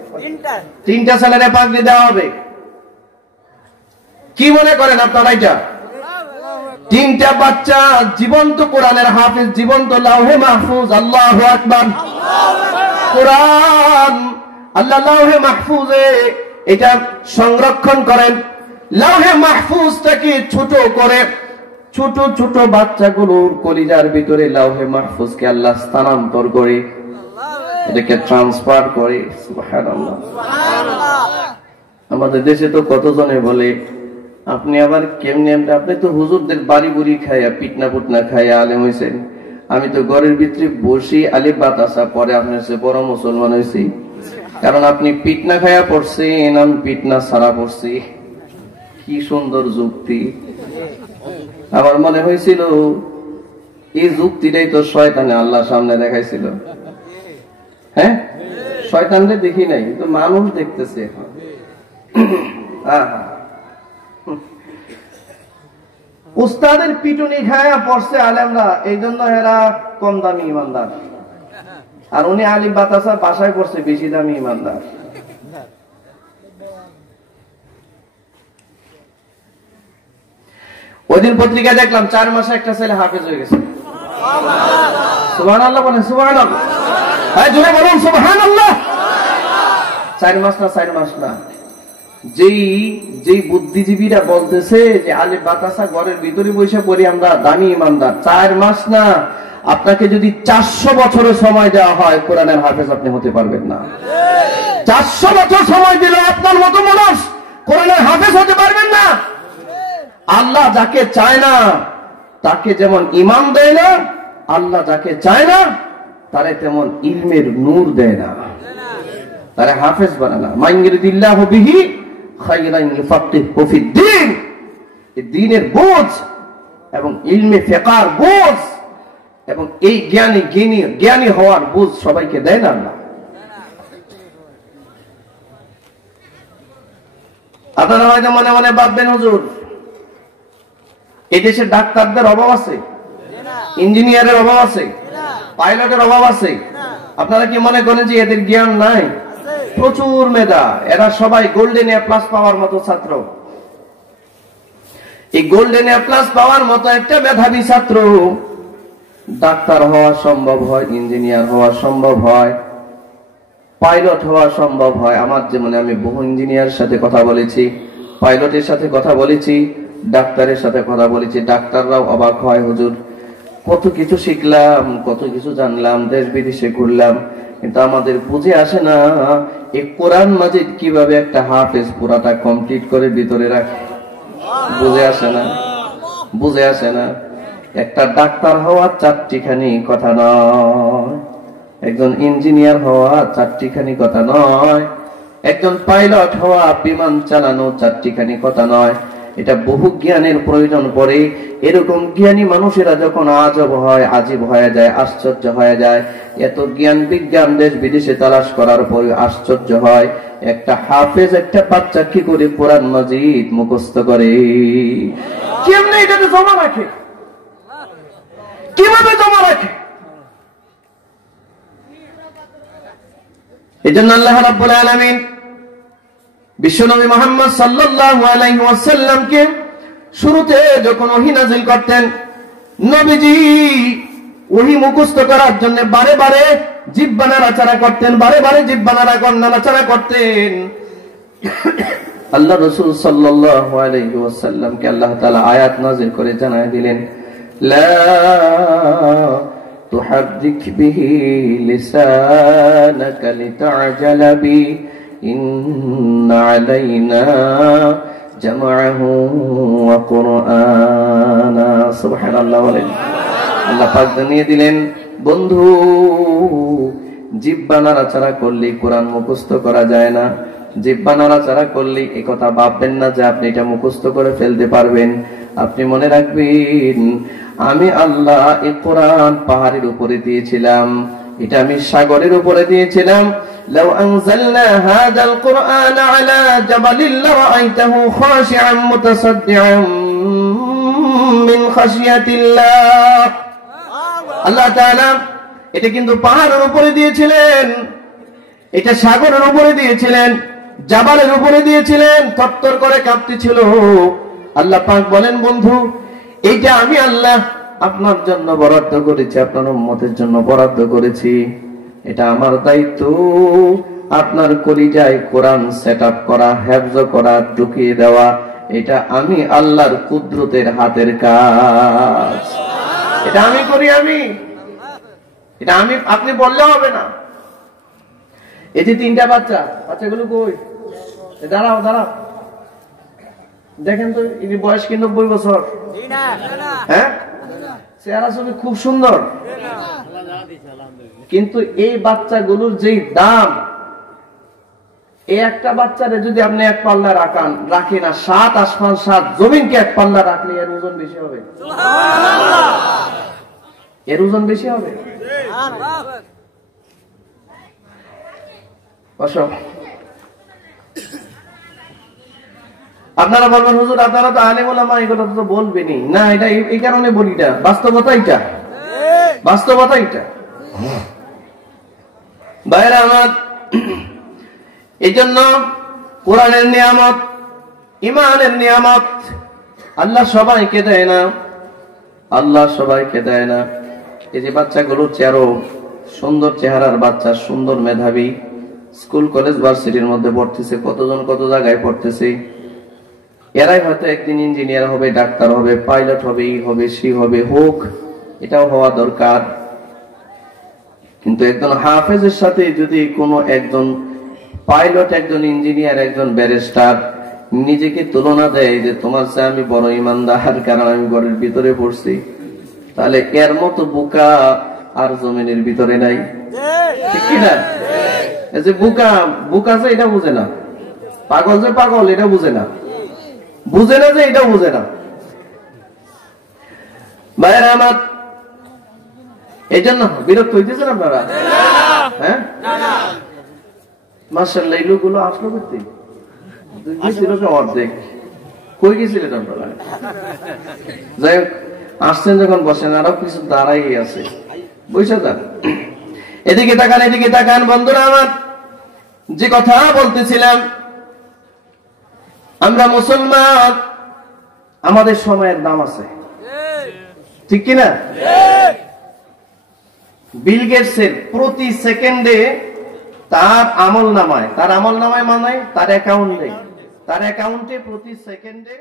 3টা ছেলেরে পাগড়ি দেওয়া হবে। কি মনে করেন আপনারা? এটা 3টা বাচ্চা জীবন্ত কোরআনের হাফেজ, জীবন্ত লাউহে মাহফুজ। আল্লাহু আকবার। কোরআন আল্লাহ লাউহে মাহফুজে এটা সংরক্ষণ করেন। লাউহে মাহফুজটাকে ছোট করে ছোট ছোট বাচ্চাগুলোর কলিজার ভিতরে লাউহে মাহফুজকে আল্লাহ স্থানান্তর করে এটাকে ট্রান্সফার করে। সুবহানাল্লাহ। আমাদের দেশে তো কতজনে বলে, আপনি আবার কেমনে? আপনি তো হুজুরদের বাড়ি বুড়ি খাইয়া পিটনা পুটনা খাইয়া আলেম হয়েছেন, আমি তো ঘরের ভিতরে বসি আলিফ বাতাসা পরে আপনার সে বড় মুসলমান হয়েছি। কারণ আপনি পিটনা খাইয়া পড়ছেন, আমি পিটনা ছাড়া পড়ছি। কি সুন্দর যুক্তি! আমার মনে হয়েছিল এই যুক্তিটাই তো শয়তানে আল্লাহর সামনে দেখাইছিল। হ্যাঁ, শয়তানকে দেখি নাই, তো মানুষ দেখতেছে। উস্তাদের পিটুনি খায়া পড়ছে আলেমরা, এই জন্য এরা কম দামি ইমানদার, আর উনি আলিফ বাতাসা বাসায় পড়ছে বেশি দামি ইমানদার। ওই দিন পত্রিকা দেখলাম 4 মাসে একটা ছেলে হাফেজ হয়ে গেছে। সুবহানাল্লাহ বলেন, সুবহানাল্লাহ। হ্যাঁ, জোরে বলুন সুবহানাল্লাহ। 4 মাস না, 4 মাস না। যেই বুদ্ধিজীবীরা বলতেছে যে আলিফ বাতাসা ঘরের ভিতরে বসে পড়ি আমরা দামি ইমানদার, 4 মাস না, আপনাকে যদি 400 বছরের সময় দেওয়া হয় কোরআনের হাফেজ আপনি হতে পারবেন না। 400 বছর সময় দিলে আপনার মতো মানুষ কোরআনের হাফেজ হতে পারবেন না। আল্লাহ যাকে চায় না তাকে যেমন ঈমান দেয় না, আল্লাহ যাকে চায় না তারে তেমন ইলমের নূর দেয় না, তারে হাফেজ বানায় না। মাইয়ুরিদিল্লাহু বিহি খায়রান ইউফাক্কিহু ফিদ্দীন। এই দ্বীনের বোঝ এবং ইলমে ফিকহের বোঝ এবং এই জ্ঞানী হওয়ার বোঝ সবাইকে দেয় না আল্লাহ। আপনারা হয়তো মনে মনে ভাববেন, হুজুর এই দেশে ডাক্তারদের অভাব আছে, ইঞ্জিনিয়ারের অভাব আছে, পাইলটের অভাব আছে। আপনারা কি মনে করেন যে এদের জ্ঞান নাই? প্রচুর মেধা, এরা সবাই গোল্ডেন এ প্লাস পাওয়ার মতো ছাত্র। এই গোল্ডেন এ প্লাস পাওয়ার মতো একটা মেধাবী ছাত্র ডাক্তার হওয়া সম্ভব হয়, ইঞ্জিনিয়ার হওয়া সম্ভব হয়, পাইলট হওয়া সম্ভব হয়। আমার যেমন আমি বহু ইঞ্জিনিয়ারের সাথে কথা বলেছি, পাইলটের সাথে কথা বলেছি, ডাক্তারের সাথে কথা বলেছি। ডাক্তাররাও অবাক হয়, হুজুর কত কিছু শিখলাম, কত কিছু জানলাম, দেশ বিদেশে ঘুরলাম, কিন্তু আমাদের বুঝে আসে না এই কোরআন মাজিদ কিভাবে একটা হাফেজ পুরাটা কমপ্লিট করে ভিতরে রাখে। বুঝে আসে না, বুঝে আসে না। একটা ডাক্তার হওয়া 4টিখানি কথা নয়, একজন ইঞ্জিনিয়ার হওয়া 4টিখানি কথা নয়, একজন পাইলট হওয়া বিমান চালানো 4টিখানি কথা নয়। এটা বহু জ্ঞানের প্রয়োজন পড়ে। এরকম জ্ঞানী মানুষেরা যখন আজব হয়, আজীব হয়ে যায়, আশ্চর্য হয়ে যায়। এত জ্ঞান বিজ্ঞান দেশ বিদেশে তালাশ করার পরে আশ্চর্য হয় একটা হাফেজ একটা বাচ্চা কি করে কোরআন মাজিদ মুখস্থ করে, কেমনে এটাতে জমা রাখে, কিভাবে জমা রাখে। এজন্য আল্লাহ রাব্বুল আলামিন বিশ্বনবী মুহাম্মদ সাল্লাল্লাহু আলাইহি ওয়াসাল্লামকে শুরুতে যখন ওহী নাযিল করতেন, নবীজি ওহী মুখস্থ করার জন্য বারে বারে জিহ্বা নাড়াচাড়া করতেন, বারে বারে জিহ্বা নাড়াচাড়া করতেন। আল্লাহ রাসূল সাল্লাল্লাহু আলাইহি ওয়াসাল্লামকে আল্লাহ তাআলা আয়াত নাযিল করে জানায় দিলেন, লা তুহাররিক বিহি লিসানাকা লিতা'জালা বি ইন্না আলাইনা জামাআহু ওয়া কুরআনা। সুবহানাল্লাহ বলেন। আল্লাহ পাক জানিয়ে দিলেন, বন্ধু জিহ্বা নাড়াচাড়া করলে কোরআন মুখস্থ করা যায় না। জিহ্বা নাড়াচাড়া করলে এই কথা ভাববেন না যে আপনি এটা মুখস্থ করে ফেলতে পারবেন। আপনি মনে রাখবেন, আমি আল্লাহ এই কোরআন পাহাড়ের উপরে দিয়েছিলাম, এটা আমি সাগরের উপরে দিয়েছিলাম। লাউ আনজালনা হাযাল কুরআন আলা জাবালিন লারাআইতাহু খাশিআন মুতাসাদ্দিআন মিন খাশিয়াতিল্লাহ। আল্লাহ তাআলা এটা কিন্তু পাহাড়ের উপরে দিয়েছিলেন, এটা সাগরের উপরে দিয়েছিলেন, জাবালের উপরে দিয়েছিলেন, থরথর করে কাঁপতেছিল। আল্লাহ পাক বলেন, বন্ধু এইটা আমি আল্লাহ আপনার জন্য বরাদ্দ করেছি, আপনার উম্মতের জন্য বরাদ্দ করেছি। এটা আমার দায়িত্ব, আপনার কলিজায় কোরআন সেটআপ করা, হেফজ করা, ঢুকিয়ে দেওয়া, এটা আমি আল্লাহর কুদরতের হাতের কাজ। এটা আমি করি, এটা আমি, আপনি বললে হবে না। এই যে 3টা বাচ্চাগুলো কই? দাঁড়াও দেখেন তো, এই বয়স কি 90 বছর? হ্যাঁ, চেহারা ছবি খুব সুন্দর, কিন্তু এই বাচ্চাগুলোর যেই দাম, এই একটা বাচ্চারে যদি আপনি এক পাল্লা রাখেন, না 7 আসমান 7 জমিনকে এক পাল্লা রাখলে এর ওজন বেশি হবে, এর ওজন বেশি হবে। আপনারা বলবেন, হুজুর আপনারা তো আলেম ওলামা, এই কথা তো বলবেনই না। এটা এই কারণে বলি, এটা বাস্তবতা, এটা ভাইরা আমার। এই জন্য কোরআনের নিয়ামত, ঈমানের নিয়ামত আল্লাহ সবাইকে দেয় না, এই যে বাচ্চাগুলো চেহারা সুন্দর, চেহারার বাচ্চা, সুন্দর, মেধাবী, স্কুল কলেজ ভার্সিটির মধ্যে পড়তেছে, কতজন কত জায়গায় পড়তেছে। এরাই হয়তো একদিন ইঞ্জিনিয়ার হবে, ডাক্তার হবে, পাইলট হবে, হোক, এটাও হওয়া দরকার। কিন্তু একজন হাফেজের সাথে যদি কোনো একজন পাইলট, একজন ইঞ্জিনিয়ার, একজন ব্যারিস্টার নিজেকে তুলনা দেয় যে তোমার চেয়ে আমি বড় ইমানদার, কারণ আমি ঘরের ভিতরে পড়ছি, তাহলে এর মতো বোকা আর জমিনের ভিতরে নাই, ঠিক কিনা? এই যে বোকা যে এটা বুঝে না, পাগল যে পাগল এটা বুঝে না যে এটা বুঝে না। ভাইয়েরা আমার, এই জন্য বিরক্ত হইতেছেন আপনারা? হ্যাঁ, মাশাআল্লাহ, এই লোকগুলো আসলো করতে অর্ধেক কই গেছিলেন আপনারা? যাই হোক, আসছেন যখন বসেন, আরো কিছু দাঁড়াই আছে, বুঝছো? এদিকে তাকান বন্ধুরা আমার। যে কথা বলতেছিলাম, আমরা মুসলমান, আমাদের সময়ের দাম আছে, ঠিক কিনা? বিল গেটসের প্রতি সেকেন্ডে তার আমল নামায় মানে তার অ্যাকাউন্টে প্রতি সেকেন্ডে